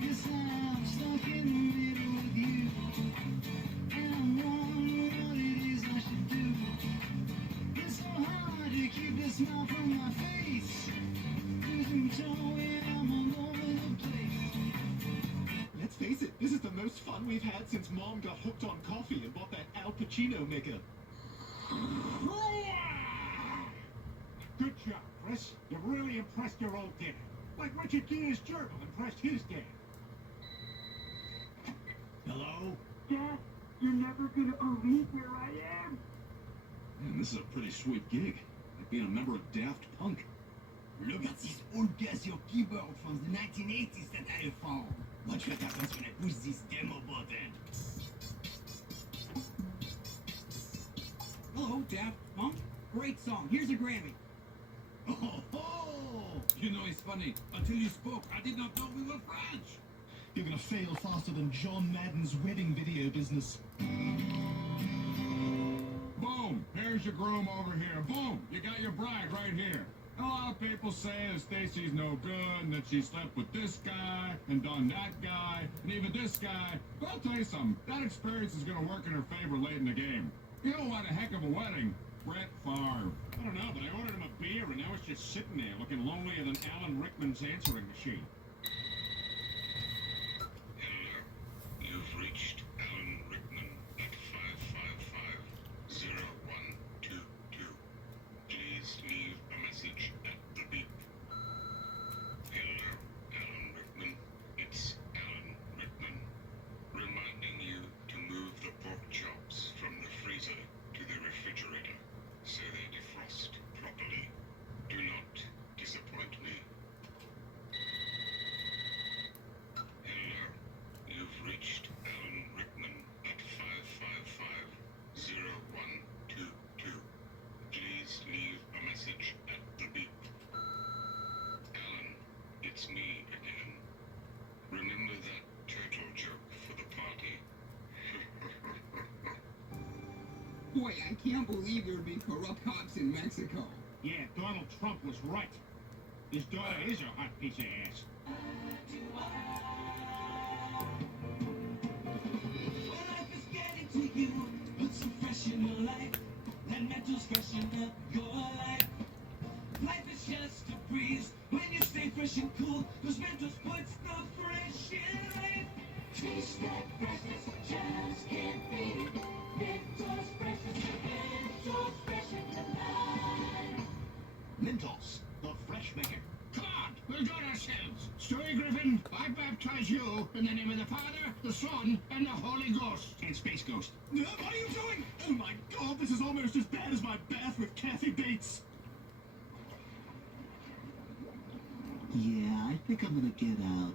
Yes, I'm stuck in the middle with you, and I'm wondering what it is I should do. It's so hard to keep the smile from my face, 'cause you told me I'm all over the place. Let's face it, this is the most fun we've had since Mom got hooked on coffee and bought that Al Pacino maker. Good job, Chris. You really impressed your old dad. Like Richard Gere's gerbil impressed his dad. Hello? Dad, you're never gonna believe where I am. Man, this is a pretty sweet gig. Like being a member of Daft Punk. Look at this old Casio keyboard from the 1980s that I found. Watch what happens when I push this demo button. Hello, Daft Punk. Great song. Here's a Grammy. Oh, ho! You know, it's funny. Until you spoke, I did not know we were French. You're gonna fail faster than John Madden's wedding video business. Boom! Here's your groom over here. Boom! You got your bride right here. A lot of people say that Stacy's no good and that she slept with this guy and done that guy and even this guy. But I'll tell you something. That experience is going to work in her favor late in the game. You know what? A heck of a wedding. Brett Favre. I don't know, but I ordered him a beer and now it's just sitting there looking lonelier than Alan Rickman's answering machine. Hello. You've reached Alan Rickman at 555-0122. Please leave a message at the beep. Hello, Alan Rickman. It's Alan Rickman. Reminding you to move the pork chops from the freezer to the refrigerator so they defrost properly. Do not disappoint me. Hello. You've reached Alan Rickman at 555-0122. Please leave a message at the beep. Alan, it's me again. Remember that turtle joke for the party? Boy, I can't believe there would be corrupt cops in Mexico. Yeah, Donald Trump was right. His daughter is a hot piece of ass. Life is getting to you. Put some fresh in your life. Let mentals freshen up your life. Life is just a breeze when you stay fresh and cool. Cause mentals puts the fresh in life. Taste baptize you in the name of the Father, the Son, and the Holy Ghost. And Space Ghost. What are you doing? Oh my God, this is almost as bad as my bath with Kathy Bates. Yeah, I think I'm gonna get out.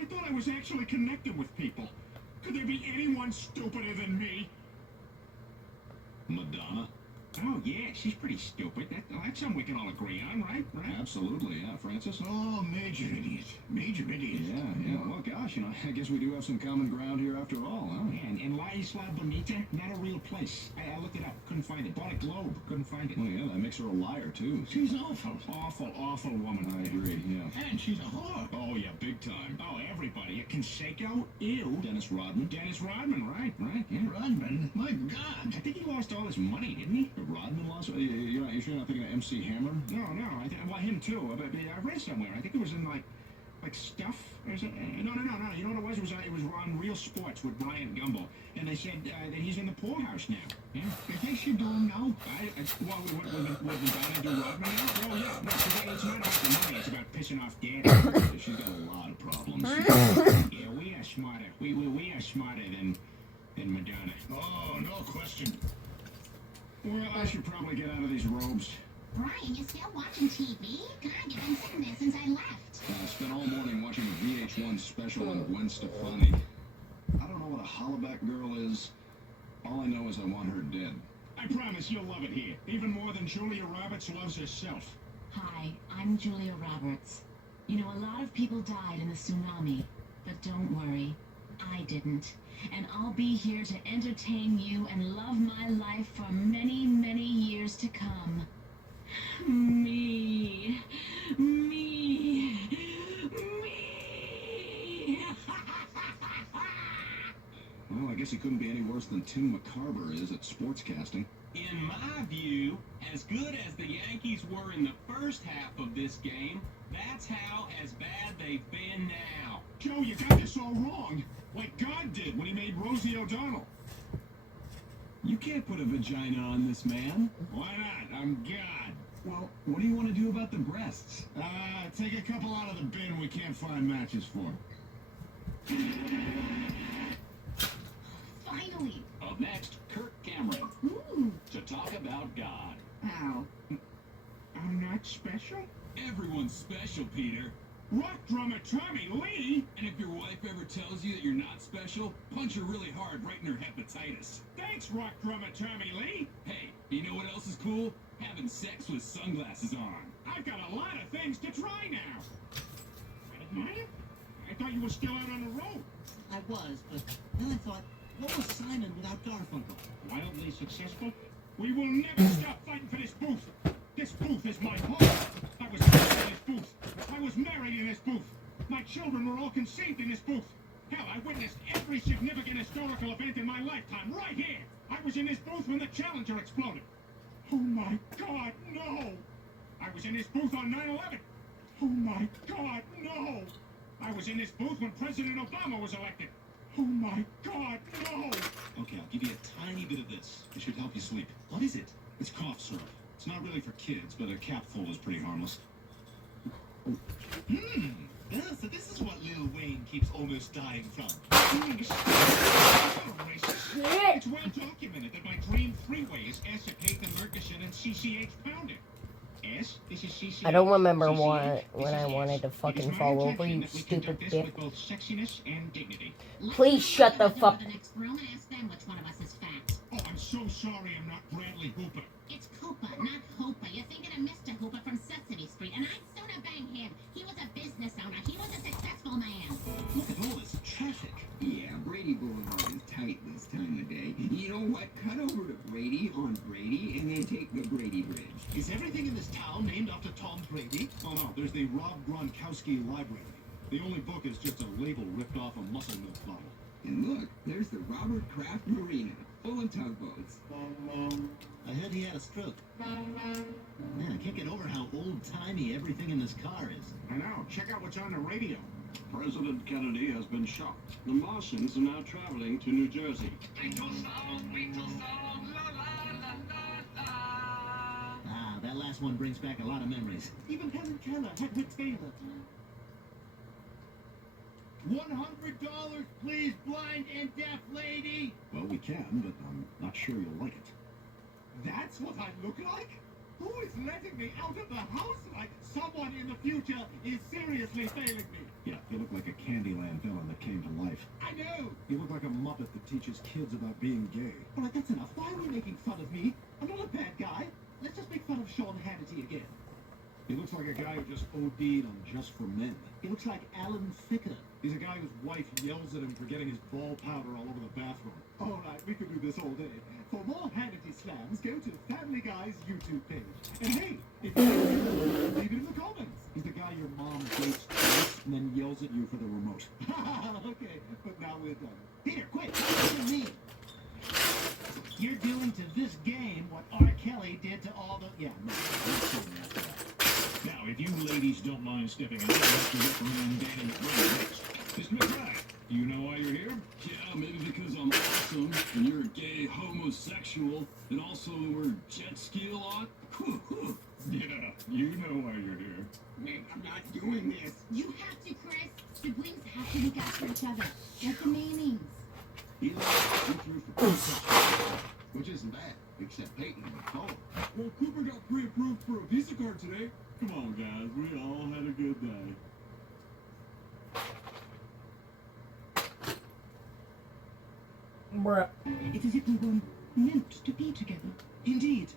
I thought I was actually connected with people. Could there be anyone stupider than me? Madonna? Oh, yeah, she's pretty stupid. That's something we can all agree on, right? Absolutely, yeah. Francis? Oh, major idiot. Major idiot. Yeah. Well, gosh, I guess we do have some common ground here after all, huh? Yeah, and La Isla Bonita, not a real place. I looked it up, couldn't find it. Bought a globe, couldn't find it. Well, yeah, that makes her a liar, too. She's awful. Awful woman. I agree, yeah. And she's a whore. Oh, yeah, big time. Oh, everybody. Canseco? Ew. Dennis Rodman? Dennis Rodman, right, yeah. Rodman? My God. I think he lost all his money, didn't he? Rodman lost? You sure not thinking of MC Hammer? No. Well, him too. But I read somewhere. I think it was in like Stuff. Or something. No. You know what it was? It was on Real Sports with Brian Gumbo, and they said that he's in the poorhouse now. Yeah. They think she's doing now. Well, with Madonna do Rodman now? Oh yeah. No, it's not about the money. It's about pissing off Daddy. She's got a lot of problems. Yeah, we are smarter. We are smarter than Madonna. Oh, no question. Well, I should probably get out of these robes. Brian, you still watching TV? God, you've been sitting there since I left. I spent all morning watching the VH1 special on Gwen Stefani. I don't know what a hollaback girl is. All I know is I want her dead. I promise you'll love it here, even more than Julia Roberts loves herself. Hi, I'm Julia Roberts. You know, a lot of people died in the tsunami, but don't worry, I didn't. And I'll be here to entertain you and love my life for many, many years to come. Me. Well, I guess he couldn't be any worse than Tim McCarver is at sportscasting. In my view, as good as the Yankees were in the first half of this game, that's how as bad they've been now. Joe, you got this all wrong. Like God did when he made Rosie O'Donnell. You can't put a vagina on this man. Why not? I'm God. Well, what do you want to do about the breasts? Take a couple out of the bin we can't find matches for. Finally. Up next, Kirk Cameron. To talk about God. How? I'm not special? Everyone's special, Peter. Rock drummer Tommy Lee? And if your wife ever tells you that you're not special, punch her really hard right in her hepatitis. Thanks, rock drummer Tommy Lee. Hey, you know what else is cool? Having sex with sunglasses on. I've got a lot of things to try now. What? I thought you were still out on the road. I was, but then I thought, what was Simon without Garfunkel? Wildly successful? We will never stop fighting for this booth. This booth is my home. I was born in this booth. I was married in this booth. My children were all conceived in this booth. Hell, I witnessed every significant historical event in my lifetime right here. I was in this booth when the Challenger exploded. Oh my God, no! I was in this booth on 9/11. Oh my God, no! I was in this booth when President Obama was elected. Oh my God, no! Okay, I'll give you a tiny bit of this. It should help you sleep. What is it? It's cough syrup. It's not really for kids, but a capful is pretty harmless. Yeah, so this is what Lil Wayne keeps almost dying from. It's well documented that my dream freeway is S8 the Murchison and CCH Pounded. S? This is CCH. I don't remember CCH, when I wanted to fucking fall over, you stupid bitch. with both sexiness and dignity. Please shut the fuck. The next room and ask them which one of us is fat. Oh, I'm so sorry I'm not Bradley Hooper. It's Cooper, not Hooper. You're thinking of Mr. Hooper from Sesame Street, and I'd sooner bang him. He was a business owner. He was a successful man. Look at all this traffic. Yeah, Brady Boulevard is tight this time of day. You know what? Cut over to Brady on Brady and then take the Brady Bridge. Is everything in this town named after Tom Brady? Oh no, there's the Rob Gronkowski Library. The only book is just a label ripped off a muscle milk bottle. And look, there's the Robert Kraft Marina, full of tugboats. I heard he had a stroke. Man, I can't get over how old-timey everything in this car is. I know. Check out what's on the radio. President Kennedy has been shot. The Martians are now traveling to New Jersey. Ah, that last one brings back a lot of memories. Even Helen Keller had Whit Taylor. $100, please, blind and deaf lady. Well, we can, but I'm not sure you'll like it. That's what I look like? Who is letting me out of the house like someone in the future is seriously failing me? Yeah, you look like a Candyland villain that came to life. I know! You look like a Muppet that teaches kids about being gay. All right, that's enough. Why are we making fun of me? I'm not a bad guy. Let's just make fun of Sean Hannity again. He looks like a guy who just OD'd on Just for Men. He looks like Alan Thicke. He's a guy whose wife yells at him for getting his ball powder all over the bathroom. All right, we could do this all day. For more Hannity slams, go to Family Guy's YouTube page. And hey, if you leave it in the comments. He's the guy your mom dates twice and then yells at you for the remote. Okay, but now we're done. Peter, quick, listen to me. You're doing to this game what R. Kelly did to all the... Yeah, no, Now, if you ladies don't mind stepping out, I'd like to recommend Danny McBride next. Mr. McBride, do you know why you're here? Yeah, maybe because I'm awesome, and you're a gay homosexual, and also we're jet ski a lot. Yeah, you know why you're here. Man, I'm not doing this. You have to, Chris. Siblings have to look out for each other. Like the Mannings. He left you through for pre-sexual, Which isn't bad, except Peyton and Nicole. Well, Cooper got pre-approved for a Visa card today. Come on, guys, we all had a good day. Bruh. It's as if we were meant to be together. Indeed.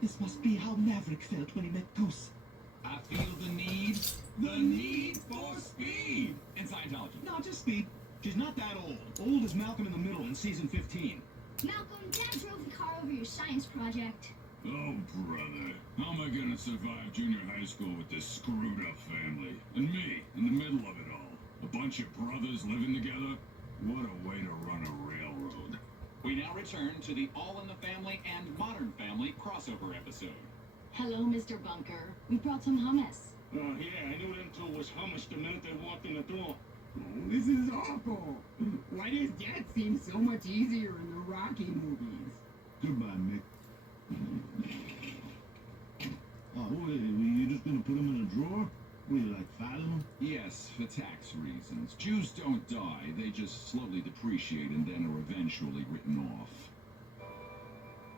This must be how Maverick felt when he met Goose. I feel the need for speed. And Scientology. Not just speed. She's not that old. Old as Malcolm in the Middle in season 15. Malcolm, Dad drove the car over your science project. Oh, brother. How am I gonna survive junior high school with this screwed up family? And me, in the middle of it all. A bunch of brothers living together? What a way to run a railroad. We now return to the All in the Family and Modern Family crossover episode. Hello, Mr. Bunker. We brought some hummus. Oh, yeah, I knew them two was hummus the minute they walked in the door. Oh, this is awful. Why does Dad seem so much easier in the Rocky movies? Goodbye, Mick. Oh, wait, you just gonna put them in a drawer? What, you like file them? Yes, for tax reasons. Jews don't die, they just slowly depreciate and then are eventually written off.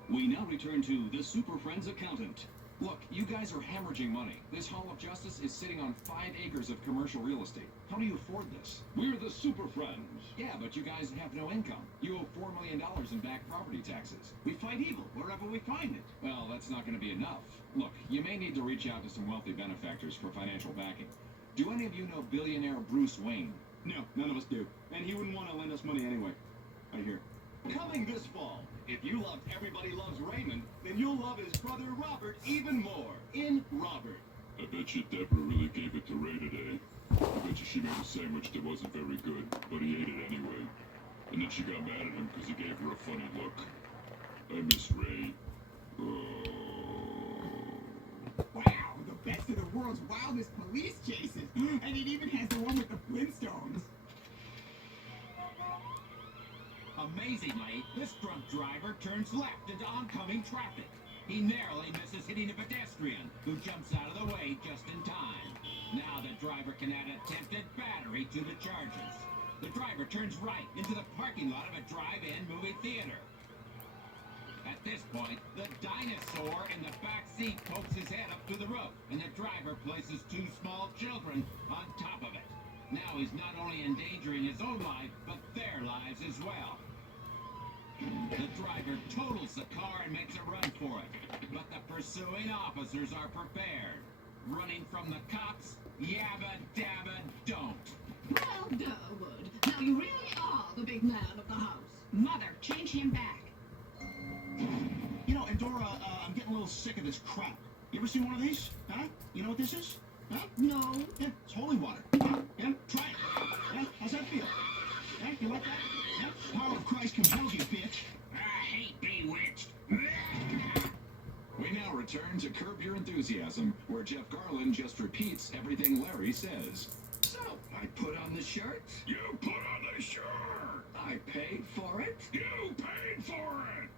We now return to the Super Friends accountant. Look, you guys are hemorrhaging money. This Hall of Justice is sitting on 5 acres of commercial real estate. How do you afford this? We're the Super Friends. Yeah, but you guys have no income. You owe $4 million in back property taxes. We fight evil wherever we find it. Well, that's not going to be enough. Look, you may need to reach out to some wealthy benefactors for financial backing. Do any of you know billionaire Bruce Wayne? No, none of us do. And he wouldn't want to lend us money anyway. I hear. Coming this fall, if you loved Everybody Loves Raymond, then you'll love his brother Robert even more in Robert. I bet you Deborah really gave it to Ray today. I bet you she made a sandwich that wasn't very good, but he ate it anyway. And then she got mad at him because he gave her a funny look. I miss Ray. Wow, the best of the world's wildest police chases. And it even has the one with the Flintstones. Amazingly, this drunk driver turns left into oncoming traffic. He narrowly misses hitting a pedestrian, who jumps out of the way just in time. Now the driver can add attempted battery to the charges. The driver turns right into the parking lot of a drive-in movie theater. At this point, the dinosaur in the back seat pokes his head up to the roof, and the driver places 2 small children on top of it. Now he's not only endangering his own life, but their lives as well. The driver totals the car and makes a run for it, but the pursuing officers are prepared. Running from the cops? Yabba dabba don't. Well, Durwood, now you really are the big man of the house. Mother, change him back. You know, Endora, I'm getting a little sick of this crap. You ever seen one of these? Huh? You know what this is? Huh? No. Yeah, it's holy water. Yeah, try it. Yeah, how's that feel? Yeah, you like that? Yeah, power of Christ compels you, bitch. I hate Bewitched. We now return to Curb Your Enthusiasm, where Jeff Garland just repeats everything Larry says. So, I put on the shirt. You put on the shirt! I paid for it. You paid for it!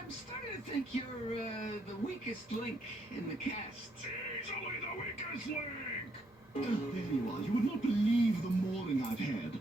I'm starting to think you're the weakest link in the cast. Easily the weakest link! Oh, there you are. You would not believe the morning I've had.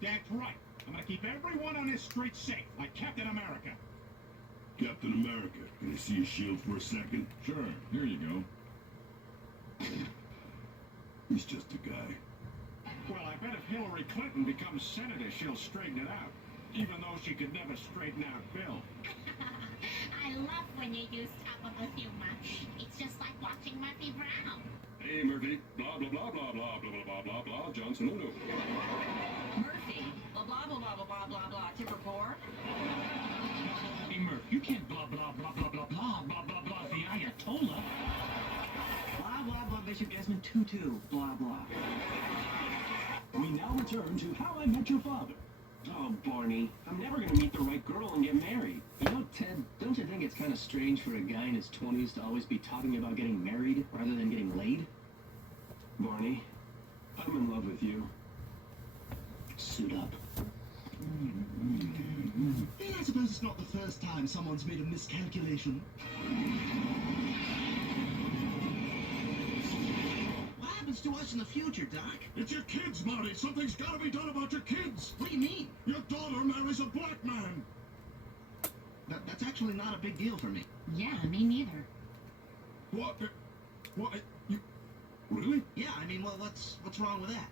That's right. I'm gonna keep everyone on this street safe, like Captain America. Captain America, can I see your shield for a second? Sure, here you go. He's just a guy. Well, I bet if Hillary Clinton becomes senator, she'll straighten it out. Even though she could never straighten out Bill. I love when you use topical humor. It's just like watching Murphy Brown. Hey, Murphy. Blah, blah, blah, blah, blah, blah, blah, blah, blah, Johnson, no. Murphy, blah blah blah blah blah blah blah. Tip or pour? Hey, Murph, you can't blah blah blah blah blah blah blah blah blah the Ayatollah. Blah blah blah. Bishop Desmond Tutu. Blah blah. We now return to How I Met Your Father. Oh, Barney, I'm never gonna meet the right girl and get married. You know, Ted, don't you think it's kind of strange for a guy in his 20s to always be talking about getting married rather than getting laid? Barney, I'm in love with you. Suit up. Yeah, I suppose it's not the first time someone's made a miscalculation. What happens to us in the future, Doc? It's your kids, Marty. Something's got to be done about your kids. What do you mean? Your daughter marries a black man. That's actually not a big deal for me. Yeah, me neither. What? What? You... Really? Yeah, I mean, well, what's wrong with that?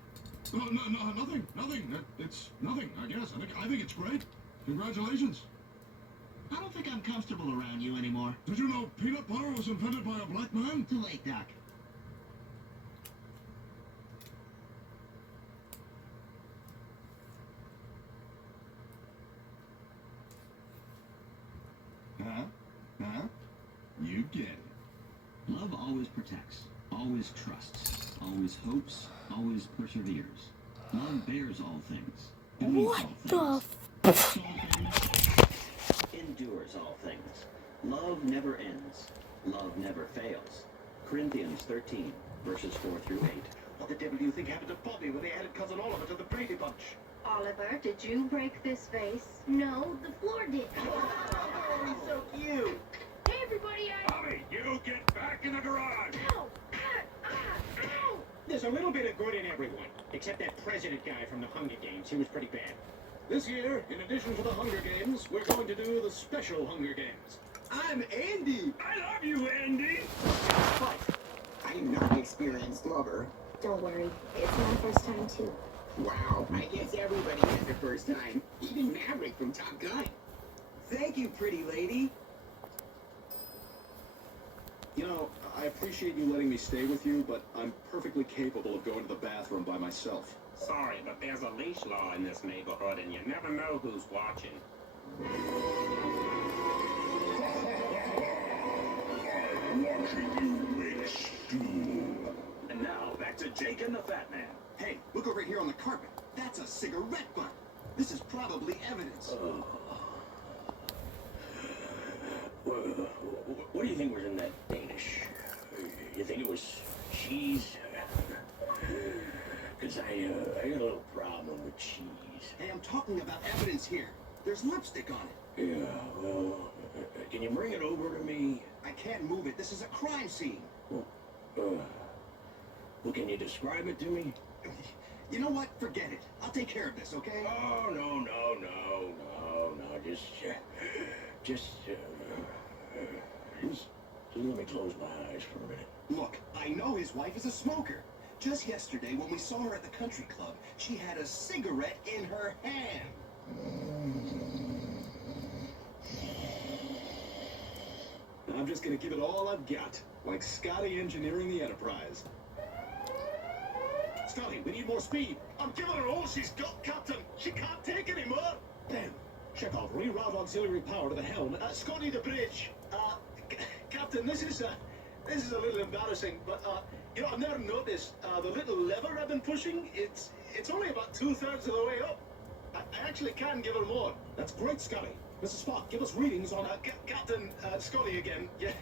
No, nothing. It's nothing, I guess. I think it's great. Congratulations. I don't think I'm comfortable around you anymore. Did you know peanut butter was invented by a black man? Too late, Doc. Huh? You get it. Love always protects, always trusts, always hopes, always perseveres. Love bears all things, believes all things, endures all things. Love never ends. Love never fails. Corinthians 13, verses 4 through 8. What the devil do you think happened to Bobby when they added Cousin Oliver to the Brady Bunch? Oliver, did you break this vase? No, the floor did. Oh, he's so cute. Hey, everybody, Bobby, you get back in the garage. Ow! Ow! There's a little bit of good in everyone, except that president guy from the Hunger Games. He was pretty bad. This year, in addition to the Hunger Games, we're going to do the special Hunger Games. I'm Andy. I love you, Andy. But I'm not an experienced lover. Don't worry, it's my first time too. Wow, I guess everybody has their first time. Even Maverick from Top Gun. Thank you, pretty lady. You know, I appreciate you letting me stay with you, but I'm perfectly capable of going to the bathroom by myself. Sorry, but there's a leash law in this neighborhood, and you never know who's watching. Watching you make stew. And now, back to Jake and the Fat Man. Hey, look over here on the carpet. That's a cigarette butt. This is probably evidence. What do you think was in that Danish? You think it was cheese? Because I got a little problem with cheese. Hey, I'm talking about evidence here. There's lipstick on it. Yeah, well, can you bring it over to me? I can't move it. This is a crime scene. Well, can you describe it to me? You know what? Forget it. I'll take care of this, okay? Oh, no. Just let me close my eyes for a minute. Look, I know his wife is a smoker. Just yesterday, when we saw her at the country club, she had a cigarette in her hand. I'm just gonna give it all I've got, like Scotty engineering the Enterprise. Scotty, we need more speed. I'm giving her all she's got, Captain. She can't take any more. Damn. Chekhov, reroute auxiliary power to the helm. Scotty, the bridge. Captain, this is This is a little embarrassing, but, you know, I've never noticed the little lever I've been pushing. It's only about 2/3 of the way up. I actually can give her more. That's great, Scotty. Mrs. Spock, give us readings on... Captain Scotty again. Yeah,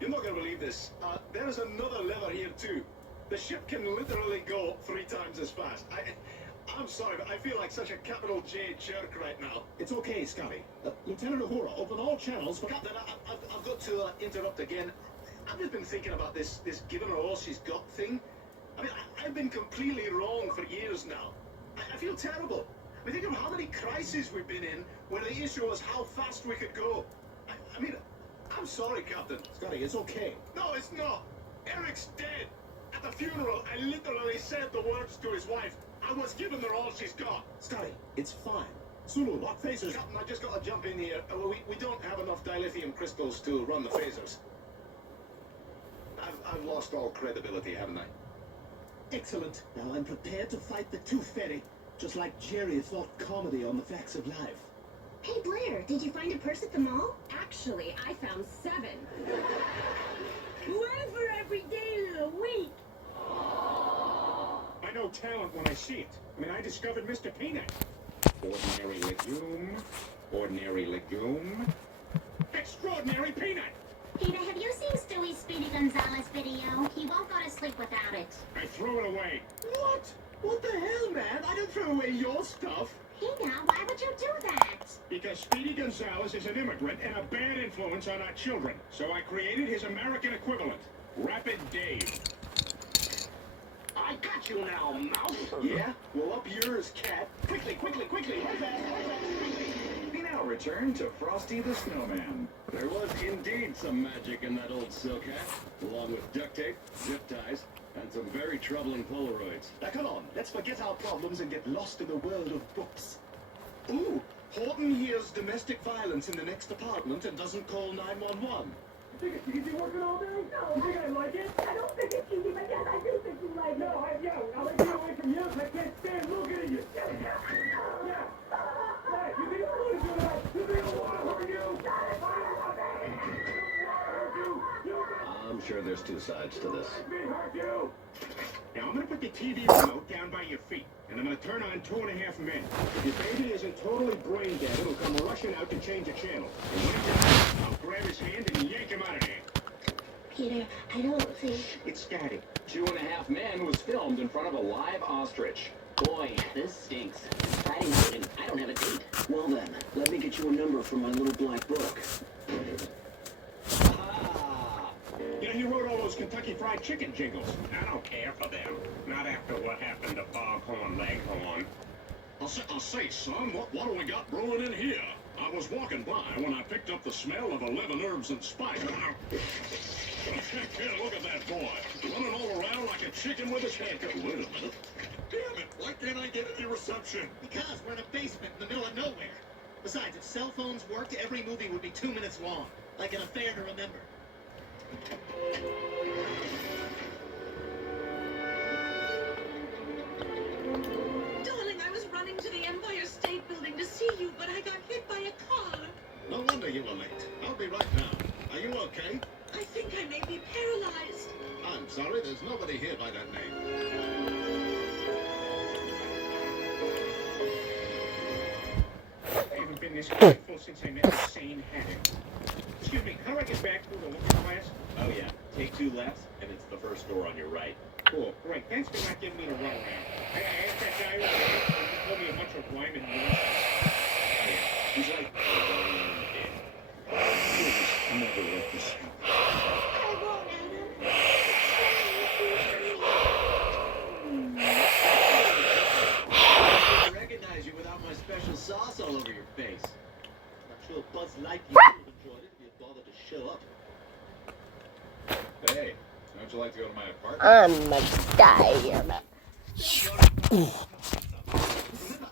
you're not going to believe this. There is another lever here, too. The ship can literally go 3 times as fast. I'm sorry, but I feel like such a capital J jerk right now. It's okay, Scotty. Lieutenant Uhura, open all channels for... Captain, I've got to interrupt again. I've just been thinking about this giving her all she's got thing. I mean, I've been completely wrong for years now. I feel terrible. I mean, think of how many crises we've been in where the issue was how fast we could go. I mean, I'm sorry, Captain. Scotty, it's okay. No, it's not. Eric's dead. At the funeral, I literally said the words to his wife. I was giving her all she's got. Scotty, it's fine. Sulu, lock phasers. Captain, I just got to jump in here. We don't have enough dilithium crystals to run the phasers. I've lost all credibility, haven't I? Excellent. Now I'm prepared to fight the Tooth Fairy, just like Jerry thought comedy on the facts of life. Hey Blair, did you find a purse at the mall? Actually, I found 7. One for every day of the week. I know talent when I see it. I mean, I discovered Mr. Peanut. Ordinary legume. Ordinary legume. Extraordinary peanut! Peter, have you seen Stewie's Speedy Gonzales video? He won't go to sleep without it. I threw it away. What? What the hell, man? I didn't throw away your stuff. Peter, why would you do that? Because Speedy Gonzales is an immigrant and a bad influence on our children. So I created his American equivalent, Rapid Dave. I got you now, mouse. Yeah? Well, up yours, cat. Quickly, quickly, quickly. We now return to Frosty the Snowman. There was indeed some magic in that old silk hat, along with duct tape, zip ties, and some very troubling Polaroids. Now, come on. Let's forget our problems and get lost in the world of books. Ooh, Horton hears domestic violence in the next apartment and doesn't call 911. You think it's easy working all day? No. You think I like it? I don't think it's easy, but yes, I do think you like it. No, I'll let you away from you. I can't stand looking at you. Yeah. Hey, you think I want to do that? You think I want to hurt you? I'm sure there's two sides to this. Let me hurt you. Now, I'm going to put the TV remote down by your feet, and I'm going to turn on 2.5 Men. If your baby isn't totally brain dead, it'll come rushing out to change a channel. And when it does, I'll grab his hand and yank him out of there. Peter, I don't think... It's Daddy. 2.5 Men was filmed in front of a live ostrich. Boy, this stinks. It's Friday night and I don't have a date. Well then, let me get you a number from my little black book. You know, he wrote all those Kentucky Fried Chicken jingles. I don't care for them. Not after what happened to Foghorn Leghorn. I'll say, son, what do we got brewing in here? I was walking by when I picked up the smell of 11 herbs and spice. Look at that boy, running all around like a chicken with his head cut. Wait a minute. Damn it, why can't I get any reception? Because we're in a basement in the middle of nowhere. Besides, if cell phones worked, every movie would be 2 minutes long. Like an affair to remember. Darling, I was running to the Empire State Building to see you, but I got hit by a car. No wonder you were late. I'll be right down. Are you okay? I think I may be paralyzed. I'm sorry, there's nobody here by that name. I haven't been this grateful since I met the sane habit. Excuse me, how do I get back through the looking glass? Oh yeah, take 2 lefts, and it's the first door on your right. Cool, great. Thanks for not giving me the runaround. I asked that guy over there, and he told me a bunch of rhyming nonsense. Oh yeah, he's like... Never let this happen. I won't, Anna. I recognize you without my special sauce all over your face. I'm sure Buzz Lightyear would have enjoyed it if he had bothered to show up. Hey, how'd you like to go to my apartment? I'm a diamond. Remember,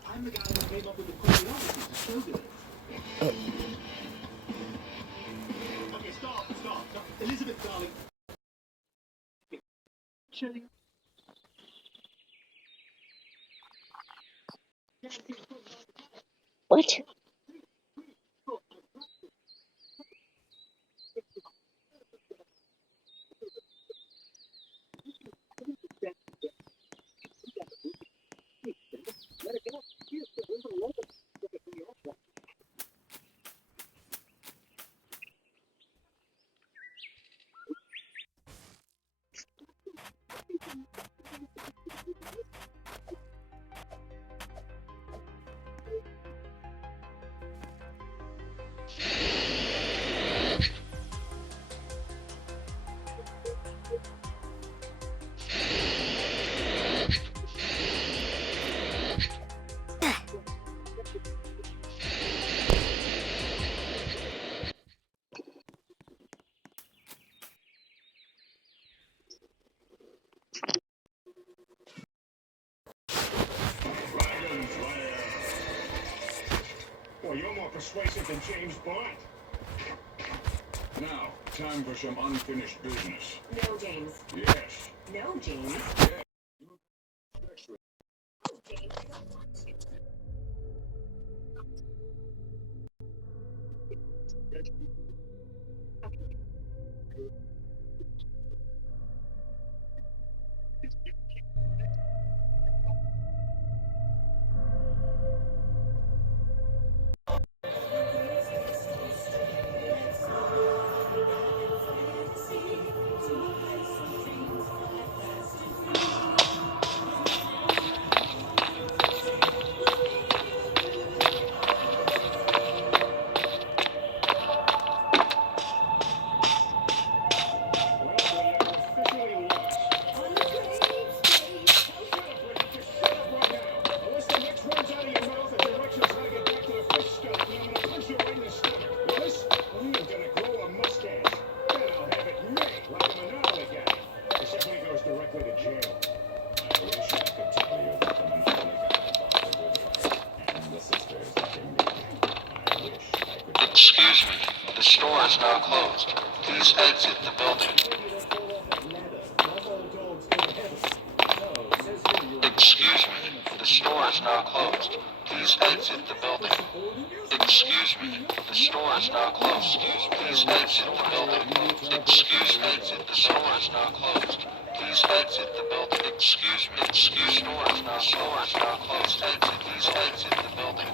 I'm the guy who came up with the choreography to show this. Okay, stop. Elizabeth, darling. Chilling. What? more persuasive than James Bond. Now, time for some unfinished business. No, James. Yes. No, James. Excuse me, the store is now closed. Please exit the building. Excuse me, the store is now closed. Please exit the building. Excuse me, the store is now closed. Please exit the building. Excuse me, exit the store is now closed. Please exit the building. Excuse me, store is now closed. Exit, please exit the building.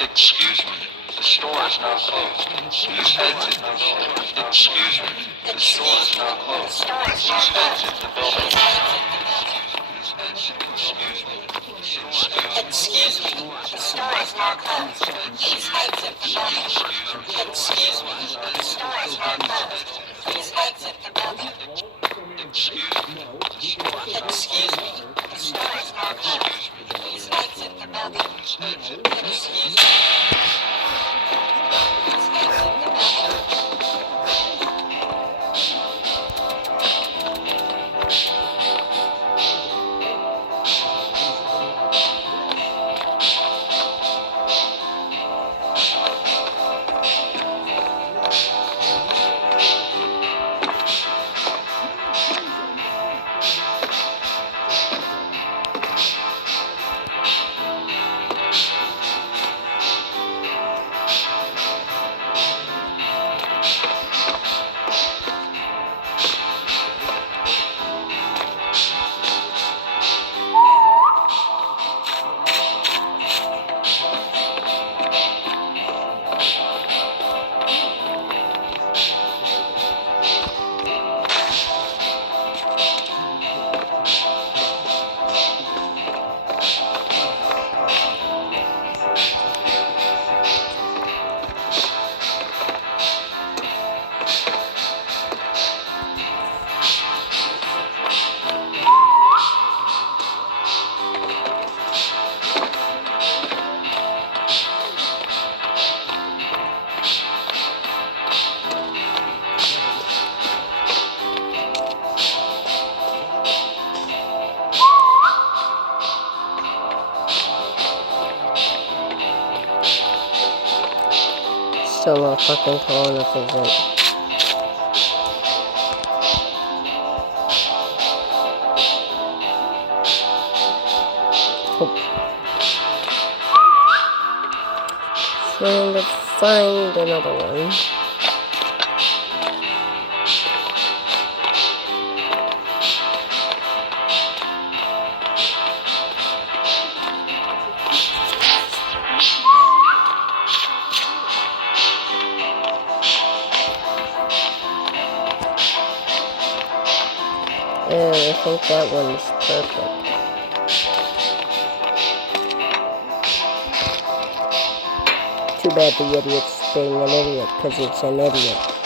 Excuse me, the store is now closed. Please exit the building. Excuse me, the store is now closed. Please exit the building. Excuse me, the store is now closed. Please exit the building. Excuse me, the store is now closed. Please exit the building. Excuse me, the store is now closed. Please exit the building. Excuse me, the store is now closed. Excuse me, the store is now closed. Please exit the building. Excuse me. Still not fucking tall enough, is it? Trying to find another one. I think that one's perfect. Too bad the idiot's being an idiot, because it's an idiot.